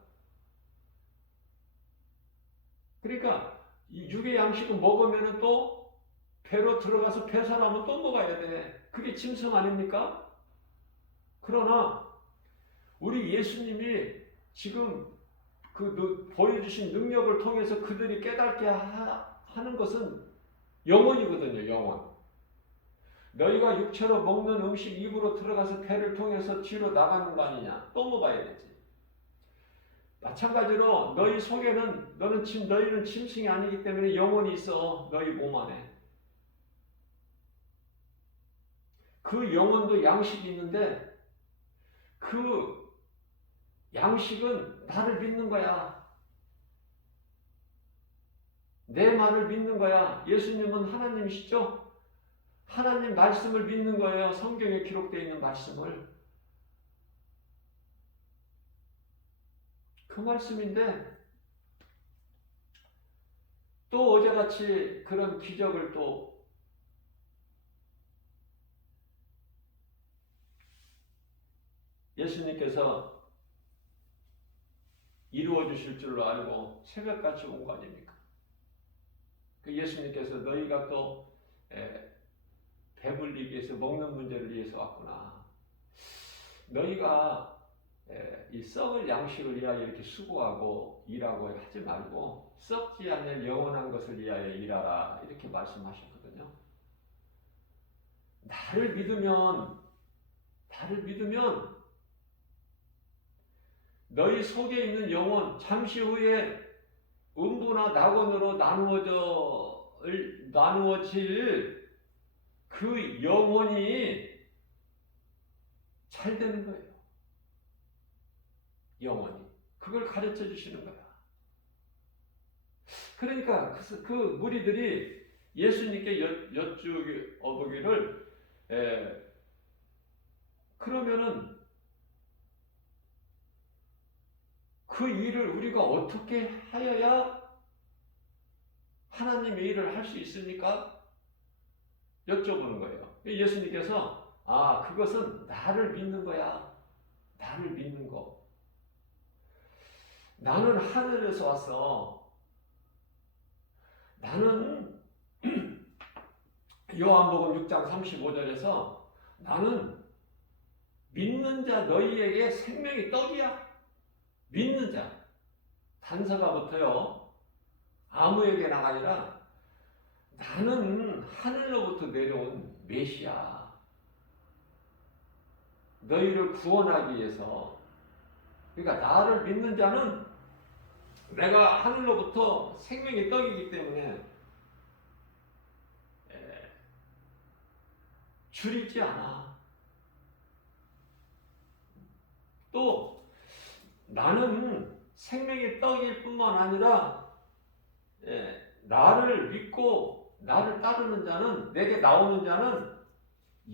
그러니까 이 육의 양식은 먹으면 또 배로 들어가서 배설하면 또 먹어야 돼. 그게 짐승 아닙니까? 그러나 우리 예수님이 지금 보여주신 능력을 통해서 그들이 깨닫게 하는 것은 영원이거든요. 영원. 너희가 육체로 먹는 음식 입으로 들어가서 배를 통해서 뒤로 나가는 거 아니냐. 또 먹어야 되지. 마찬가지로 너희 속에는 너희는 짐승이 아니기 때문에 영혼이 있어. 너희 몸 안에. 그 영혼도 양식이 있는데 그 양식은 나를 믿는 거야. 내 말을 믿는 거야. 예수님은 하나님이시죠? 하나님 말씀을 믿는 거예요. 성경에 기록되어 있는 말씀을. 그 말씀인데 또 어제같이 그런 기적을 또 예수님께서 이루어 주실 줄로 알고 새벽같이 온 거 아닙니까? 그 예수님께서 너희가 또 배불리기 위해서 먹는 문제를 위해서 왔구나. 너희가 이 썩을 양식을 위하여 이렇게 수고하고 일하고 하지 말고 썩지 않는 영원한 것을 위하여 일하라. 이렇게 말씀하셨거든요. 나를 믿으면 너희 속에 있는 영혼 잠시 후에 음부나 낙원으로 나누어질 그 영혼이 잘 되는 거예요. 영혼이. 그걸 가르쳐 주시는 거야. 그러니까 그 무리들이 예수님께 여쭈어보기를 그러면은 그 일을 우리가 어떻게 하여야 하나님의 일을 할 수 있습니까? 여쭤보는 거예요. 예수님께서 그것은 나를 믿는 거야. 나를 믿는 거. 나는 하늘에서 왔어. 나는 요한복음 6장 35절에서 나는 믿는 자 너희에게 생명의 떡이야. 믿는 자. 단서가부터요. 아무에게나 아니라 나는 하늘로부터 내려온 메시아. 너희를 구원하기 위해서. 그러니까 나를 믿는 자는 내가 하늘로부터 생명의 떡이기 때문에 줄이지 않아. 또 나는 생명의 떡일 뿐만 아니라 나를 믿고 나를 따르는 자는, 내게 나오는 자는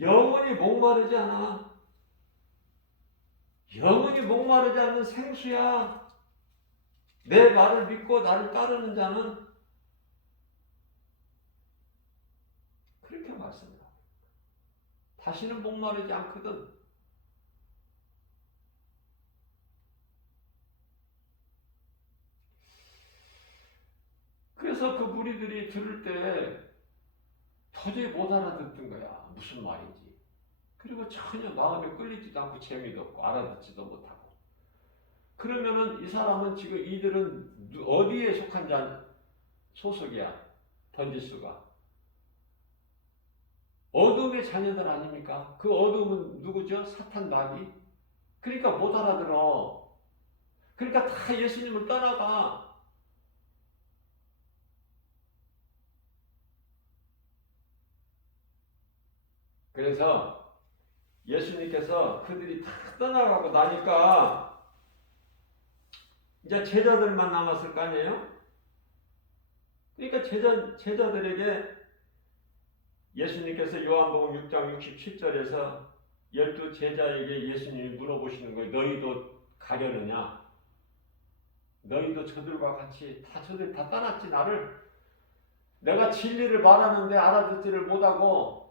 영원히 목마르지 않아. 영원히 목마르지 않는 생수야. 내 말을 믿고 나를 따르는 자는. 그렇게 말씀합니다. 다시는 목마르지 않거든. 그래서 그 무리들이 들을 때 도저히 못 알아듣던 거야. 무슨 말인지. 그리고 전혀 마음에 끌리지도 않고 재미도 없고 알아듣지도 못하고. 그러면은 이 사람은 지금 이들은 어디에 속한 소속이야? 번지수가. 어둠의 자녀들 아닙니까? 그 어둠은 누구죠? 사탄 마귀. 그러니까 못 알아들어. 그러니까 다 예수님을 떠나가. 그래서 예수님께서 그들이 다 떠나가고 나니까 이제 제자들만 남았을 거 아니에요? 그러니까 제자들에게 예수님께서 요한복음 6장 67절에서 12제자에게 예수님이 물어보시는 거예요. 너희도 가려느냐? 너희도 저들과 같이 저들 다 떠났지 나를. 내가 진리를 말하는데 알아듣지를 못하고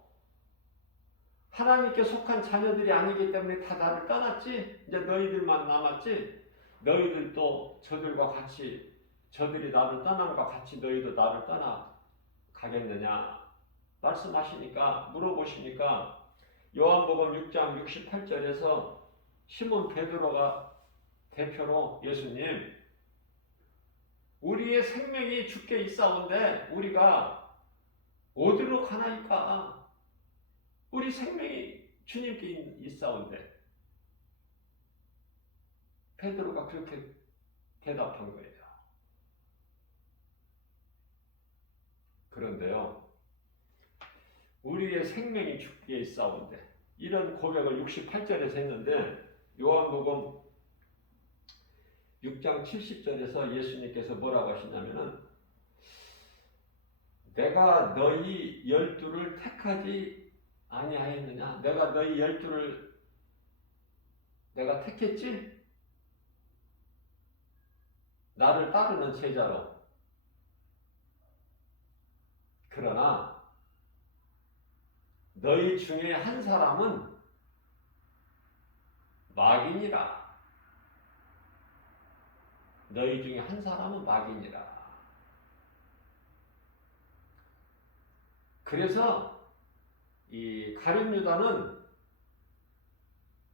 하나님께 속한 자녀들이 아니기 때문에 다 나를 떠났지. 이제 너희들만 남았지. 너희들도 저들과 같이, 저들이 나를 떠남과 같이 너희도 나를 떠나 가겠느냐 말씀하시니까, 물어보시니까 요한복음 6장 68절에서 시몬 베드로가 대표로 예수님, 우리의 생명이 주께 있사온데 우리가 어디로 가나이까? 우리 생명이 주님께 있사온데. 베드로가 그렇게 대답한 거예요. 그런데요, 우리의 생명이 주께 있사온데, 이런 고백을 68절에서 했는데 요한복음 6장 70절에서 예수님께서 뭐라고 하시냐면은, 내가 너희 12를 택하지 아니하였느냐? 내가 너희 12를 내가 택했지? 나를 따르는 제자로. 그러나 너희 중에 한 사람은 마귀니라. 너희 중에 한 사람은 마귀니라. 그래서 이 가룟 유다는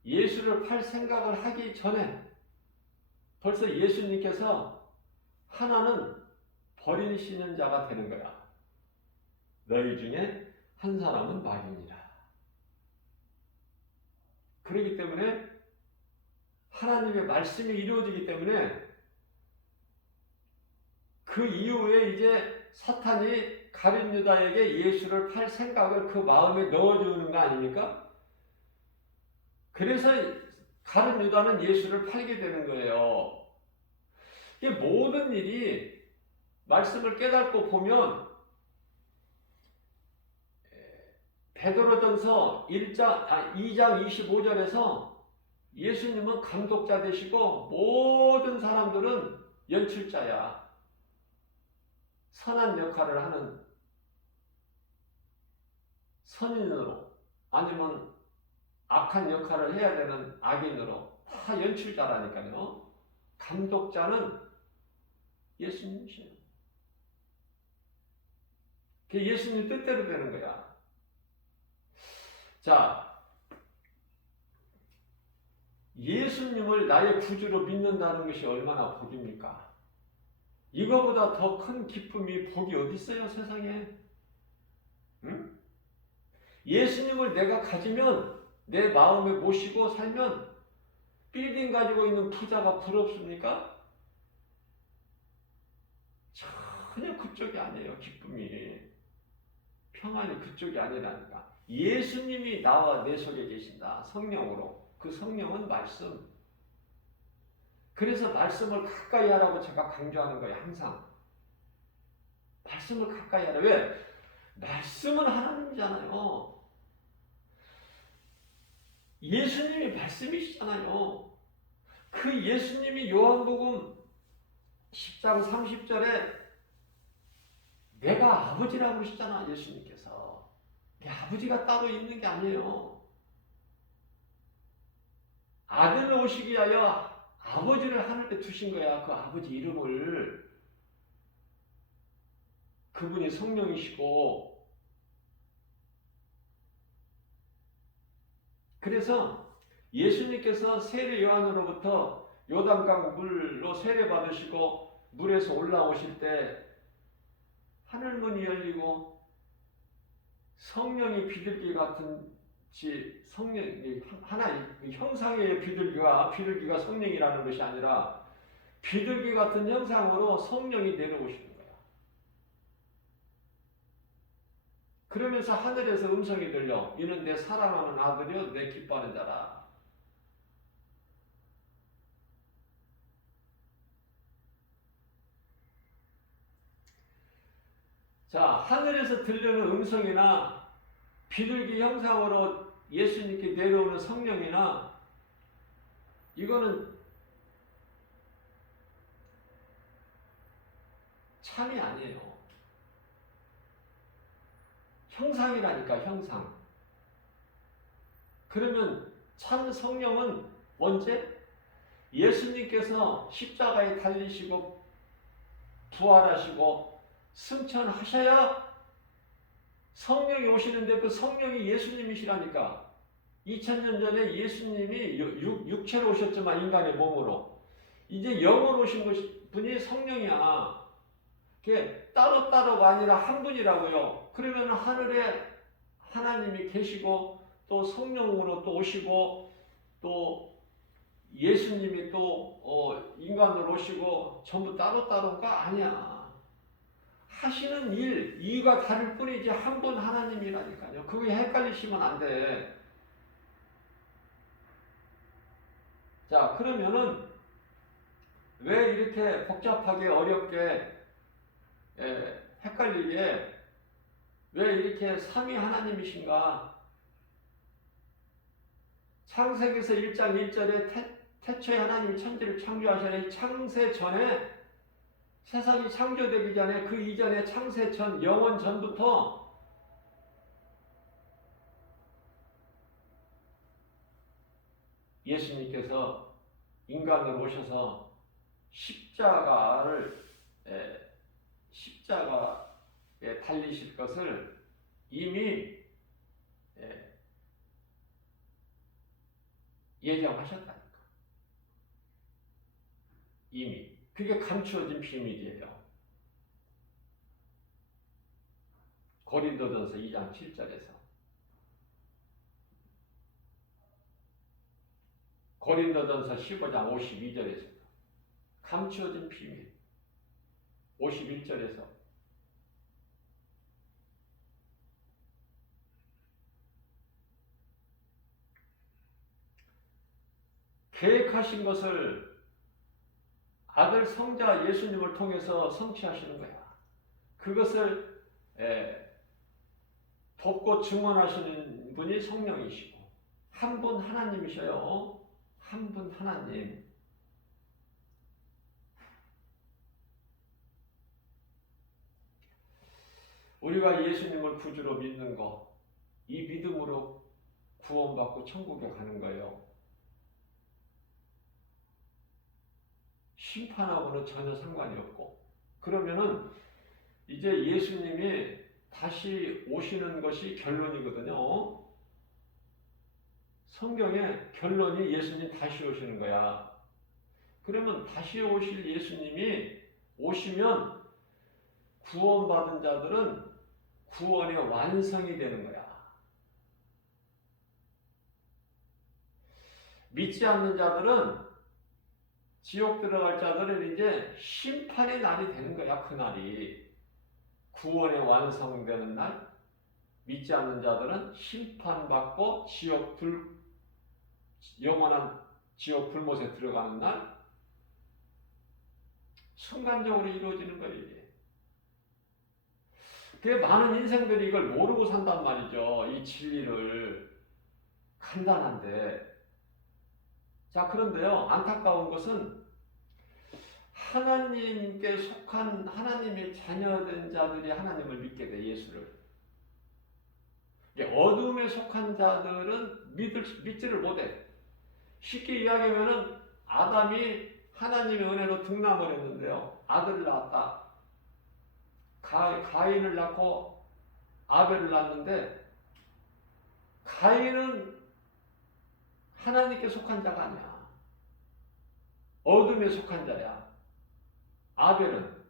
예수를 팔 생각을 하기 전에 벌써 예수님께서 하나는 버리시는 자가 되는 거야. 너희 중에 한 사람은 마귀니라. 그렇기 때문에 하나님의 말씀이 이루어지기 때문에 그 이후에 이제 사탄이 가룟 유다에게 예수를 팔 생각을 그 마음에 넣어주는 거 아닙니까? 그래서 가룟 유다는 예수를 팔게 되는 거예요. 이 모든 일이 말씀을 깨닫고 보면 베드로전서 2장 25절에서 예수님은 감독자 되시고 모든 사람들은 연출자야. 선한 역할을 하는 선인으로, 아니면 악한 역할을 해야 되는 악인으로 다 연출자라니까요. 감독자는 예수님이시죠. 그게 예수님 뜻대로 되는 거야. 자, 예수님을 나의 구주로 믿는다는 것이 얼마나 복입니까? 이거보다 더 큰 기쁨이, 복이 어디 있어요, 세상에? 응? 예수님을 내가 가지면, 내 마음에 모시고 살면 빌딩 가지고 있는 부자가 부럽습니까? 전혀 그쪽이 아니에요. 기쁨이, 평안이 그쪽이 아니라니까. 예수님이 나와 내 속에 계신다. 성령으로. 그 성령은 말씀. 그래서 말씀을 가까이 하라고 제가 강조하는 거예요. 항상 말씀을 가까이 하라. 왜? 말씀은 하나님이잖아요. 예수님이 말씀이시잖아요. 그 예수님이 요한복음 10장 30절에 내가 아버지라고 그러시잖아. 예수님께서. 아버지가 따로 있는 게 아니에요. 아들로 오시기 위하여 아버지를 하늘에 두신 거야. 그 아버지 이름을. 그분이 성령이시고. 그래서 예수님께서 세례 요한으로부터 요단강 물로 세례 받으시고 물에서 올라오실 때 하늘문이 열리고 성령이 비둘기 같은지, 성령이 하나의 형상의 비둘기가 성령이라는 것이 아니라 비둘기 같은 형상으로 성령이 내려오시는 거야. 그러면서 하늘에서 음성이 들려. 이는 내 사랑하는 아들이요 내 기뻐하는 자라. 자, 하늘에서 들려는 음성이나 비둘기 형상으로 예수님께 내려오는 성령이나, 이거는 참이 아니에요. 형상이라니까, 형상. 그러면 참 성령은 언제? 예수님께서 십자가에 달리시고 부활하시고 승천하셔야 성령이 오시는데 그 성령이 예수님이시라니까. 2000년 전에 예수님이 육체로 오셨지만 인간의 몸으로. 이제 영으로 오신 분이 성령이야. 그게 따로따로가 아니라 한 분이라고요. 그러면 하늘에 하나님이 계시고 또 성령으로 또 오시고 또 예수님이 또 인간으로 오시고 전부 따로따로가 아니야. 하시는 일, 이유가 다를 뿐이지 한 분 하나님이라니까요. 그게 헷갈리시면 안 돼. 자, 그러면은 왜 이렇게 복잡하게 어렵게 헷갈리게 왜 이렇게 삼위 하나님이신가? 창세기에서 1장 1절에 태초에 하나님이 천지를 창조하시니 창세 전에 세상이 창조되기 전에 그 이전에 창세 전 영원 전부터 예수님께서 인간으로 오셔서 십자가에 달리실 것을 이미 예정하셨다니까. 이미. 그게 감추어진 비밀이에요. 고린도전서 2장 7절에서 고린도전서 15장 52절에서 감추어진 비밀 51절에서 계획하신 것을 아들 성자 예수님을 통해서 성취하시는 거야. 그것을 돕고 증언하시는 분이 성령이시고 한 분 하나님이셔요. 한 분 하나님. 우리가 예수님을 구주로 믿는 거, 이 믿음으로 구원받고 천국에 가는 거예요. 심판하고는 전혀 상관이 없고. 그러면은 이제 예수님이 다시 오시는 것이 결론이거든요. 성경의 결론이 예수님 다시 오시는 거야. 그러면 다시 오실 예수님이 오시면 구원받은 자들은 구원의 완성이 되는 거야. 믿지 않는 자들은 지옥 들어갈 자들은 이제 심판의 날이 되는 거야. 그날이 구원의 완성되는 날. 믿지 않는 자들은 심판받고 영원한 지옥 불못에 들어가는 날. 순간적으로 이루어지는 거예요. 이게. 많은 인생들이 이걸 모르고 산단 말이죠. 이 진리를. 간단한데. 자, 그런데요, 안타까운 것은 하나님께 속한 하나님의 자녀된 자들이 하나님을 믿게 돼, 예수를. 어둠에 속한 자들은 믿지를 못해. 쉽게 이야기하면은 아담이 하나님의 은혜로 등남을 했는데요. 아들을 낳았다. 가인을 낳고 아벨을 낳았는데 가인은 하나님께 속한 자가 아니야. 어둠에 속한 자야. 아벨은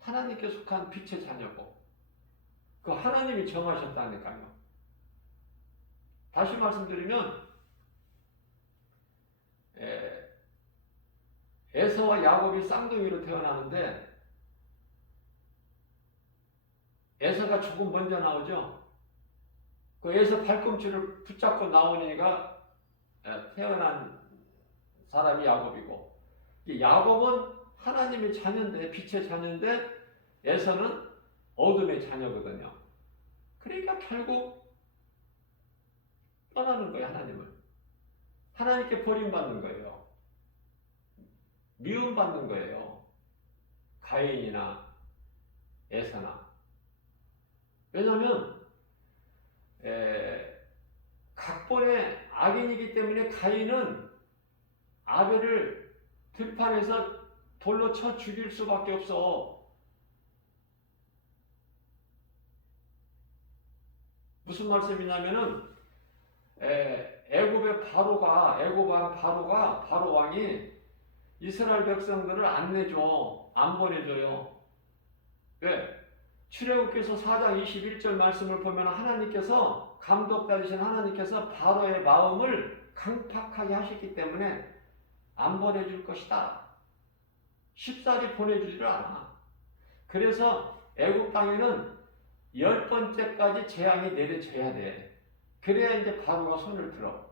하나님께 속한 빛의 자녀고 그 하나님이 정하셨다니까요. 다시 말씀드리면 에서와 야곱이 쌍둥이로 태어나는데 에서가 조금 먼저 나오죠. 그 에서 발꿈치를 붙잡고 나오니까 태어난 사람이 야곱이고 야곱은 하나님의 자녀인데 빛의 자녀인데 에서는 어둠의 자녀거든요. 그러니까 결국 떠나는 거예요. 하나님을. 하나님께 버림받는 거예요. 미움받는 거예요. 가인이나 에서나. 왜냐하면 각본의 악인이기 때문에 가인은 아벨을 들판에서 돌로 쳐 죽일 수밖에 없어. 무슨 말씀이냐면은 애굽의 애굽 왕 바로 왕이 이스라엘 백성들을 안 내줘. 안 보내줘요. 왜? 출애굽기서 4장 21절 말씀을 보면 하나님께서 감독자이신 하나님께서 바로의 마음을 강팍하게 하셨기 때문에 안 보내줄 것이다. 쉽사리 보내주지를 않아. 그래서 애굽 땅에는 10번째까지 재앙이 내려져야 돼. 그래야 이제 바로가 손을 들어.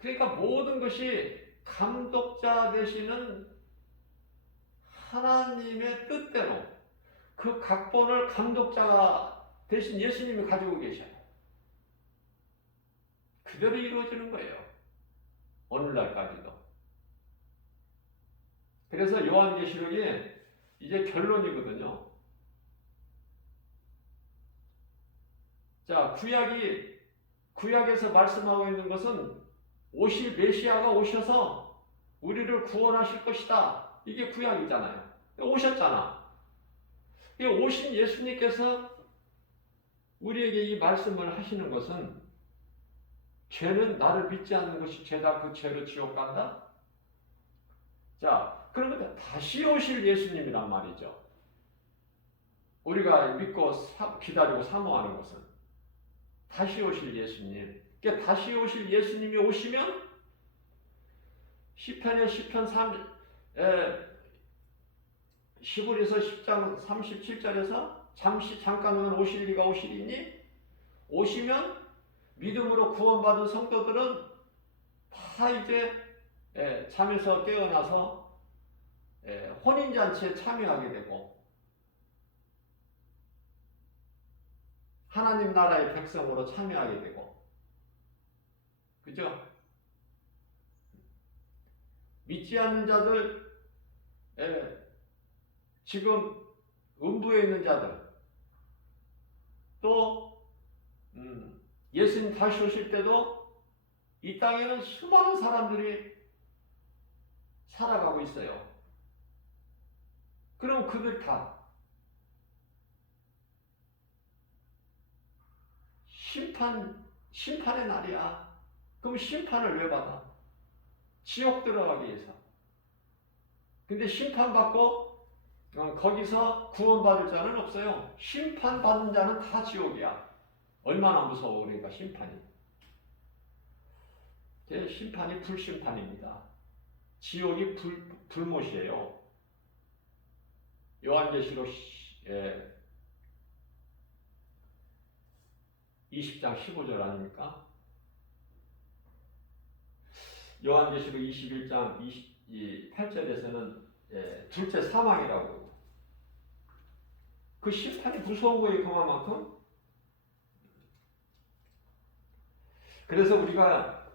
그러니까 모든 것이 감독자 되시는 하나님의 뜻대로 그 각본을 감독자 대신 예수님이 가지고 계셔요. 그대로 이루어지는 거예요. 오늘날까지도. 그래서 요한계시록이 이제 결론이거든요. 자, 구약에서 말씀하고 있는 것은 오실 메시아가 오셔서 우리를 구원하실 것이다. 이게 구약이잖아요. 오셨잖아. 오신 예수님께서 우리에게 이 말씀을 하시는 것은 죄는 나를 믿지 않는 것이 죄다. 그 죄로 지옥 간다. 자, 그러면 다시 오실 예수님이란 말이죠. 우리가 믿고 기다리고 사모하는 것은 다시 오실 예수님. 그러니까 다시 오실 예수님이 오시면 시편 11에서 10장 37절에서 잠깐은 오실 리가 오시리니 오시면 믿음으로 구원받은 성도들은 다 이제 잠에서 깨어나서 혼인잔치에 참여하게 되고 하나님 나라의 백성으로 참여하게 되고, 그죠? 믿지 않는 자들, 지금 음부에 있는 자들, 또 예수님 다시 오실 때도 이 땅에는 수많은 사람들이 살아가고 있어요. 그럼 그들 다 심판의 날이야. 그럼 심판을 왜 받아? 지옥 들어가기 위해서. 근데 심판받고 거기서 구원받을 자는 없어요. 심판받는 자는 다 지옥이야. 얼마나 무서워. 그러니까 심판이. 심판이 불심판입니다. 지옥이 불못이에요. 요한계시록 20장 15절 아닙니까? 요한계시록 21장 8절에서는 둘째 사망이라고. 그 심판이 무서운 거예요. 그만큼. 그래서 우리가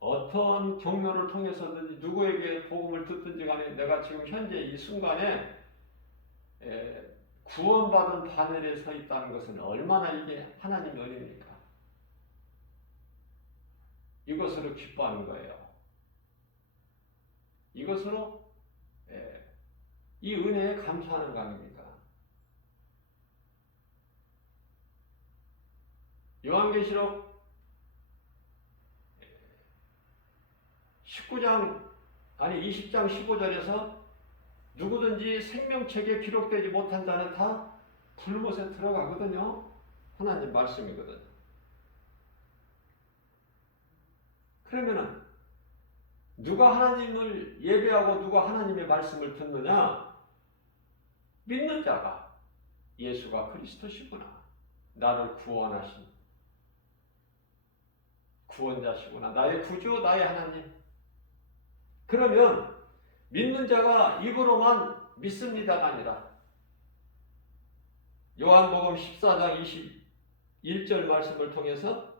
어떤 경로를 통해서든지 누구에게 복음을 듣든지 간에 내가 지금 현재 이 순간에 구원받은 바늘에 서 있다는 것은 얼마나 이게 하나님의 은혜입니까? 이것으로 기뻐하는 거예요. 이것으로 이 은혜에 감사하는 거 아닙니까? 요한계시록 20장 15절에서 누구든지 생명책에 기록되지 못한 자는 다 불못에 들어가거든요. 하나님 말씀이거든. 그러면은 누가 하나님을 예배하고 누가 하나님의 말씀을 듣느냐? 믿는 자가 예수가 그리스도시구나. 나를 구원하신 구원자시구나. 나의 구주, 나의 하나님. 그러면 믿는 자가 입으로만 믿습니다가 아니라 요한복음 14장 21절 말씀을 통해서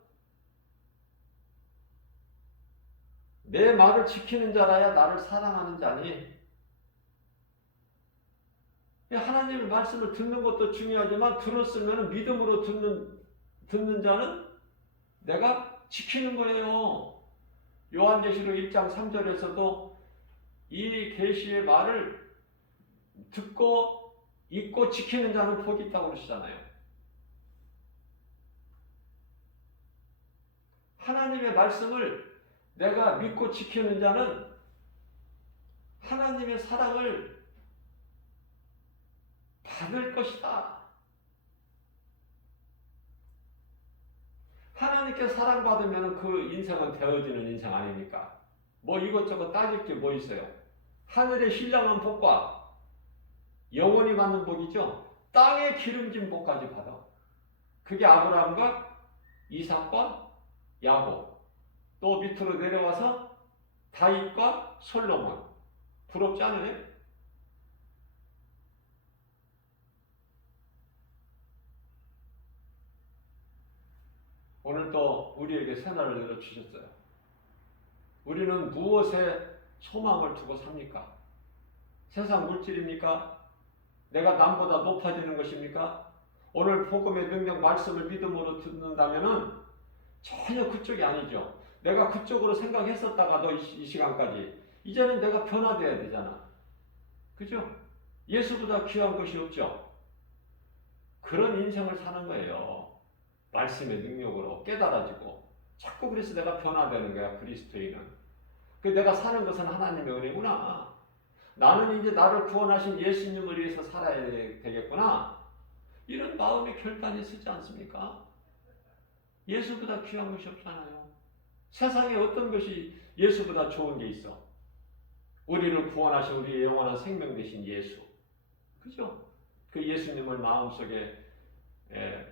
내 말을 지키는 자라야 나를 사랑하는 자니 하나님의 말씀을 듣는 것도 중요하지만 들었으면 믿음으로 듣는 자는 내가 지키는 거예요. 요한계시록 1장 3절에서도 이 계시의 말을 듣고 읽고 지키는 자는 복이 있다고 그러시잖아요. 하나님의 말씀을 내가 믿고 지키는 자는 하나님의 사랑을 받을 것이다. 하나님께 사랑받으면 그 인생은 되어지는 인생 아닙니까? 뭐 이것저것 따질 게 뭐 있어요? 하늘의 신령한 복과 영원히 받는 복이죠. 땅의 기름진 복까지 받아. 그게 아브라함과 이삭과 야곱, 또 밑으로 내려와서 다윗과 솔로몬. 부럽지 않으세요? 오늘 또 우리에게 새날을 내려주셨어요. 우리는 무엇에 소망을 두고 삽니까? 세상 물질입니까? 내가 남보다 높아지는 것입니까? 오늘 복음의 능력 말씀을 믿음으로 듣는다면 전혀 그쪽이 아니죠. 내가 그쪽으로 생각했었다가도 이 시간까지 이제는 내가 변화돼야 되잖아. 그죠? 예수보다 귀한 것이 없죠. 그런 인생을 사는 거예요. 말씀의 능력으로 깨달아지고 자꾸 그래서 내가 변화되는 거야. 그리스도인은. 그 내가 사는 것은 하나님의 은혜구나. 나는 이제 나를 구원하신 예수님을 위해서 살아야 되겠구나. 이런 마음의 결단이 쓰지 않습니까? 예수보다 귀한 것이 없잖아요. 세상에 어떤 것이 예수보다 좋은 게 있어? 우리를 구원하신 우리의 영원한 생명 되신 예수. 그죠? 그 예수님을 마음속에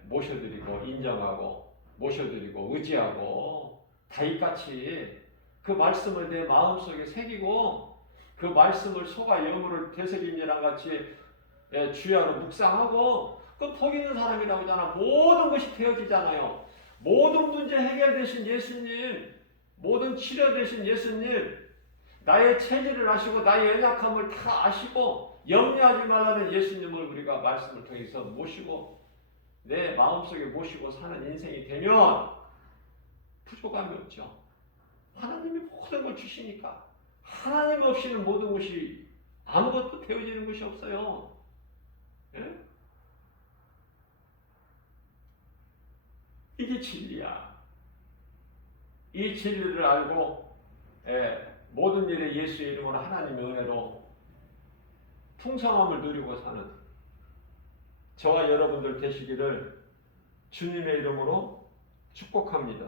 모셔드리고 인정하고 모셔드리고 의지하고 다윗같이 그 말씀을 내 마음속에 새기고 그 말씀을 소가 영으로 되새김이랑 같이 주야로 묵상하고 그 복 있는 사람이라고 하잖아. 모든 것이 되어지잖아요. 모든 문제 해결되신 예수님, 모든 치료되신 예수님, 나의 체질을 아시고 나의 연약함을 다 아시고 염려하지 말라는 예수님을 우리가 말씀을 통해서 모시고 내 마음속에 모시고 사는 인생이 되면 부족함이 없죠. 하나님이 모든 걸 주시니까. 하나님 없이는 모든 것이 아무것도 되어지는 것이 없어요. 예? 이게 진리야. 이 진리를 알고 모든 일에 예수의 이름으로 하나님의 은혜로 풍성함을 누리고 사는 저와 여러분들 되시기를 주님의 이름으로 축복합니다.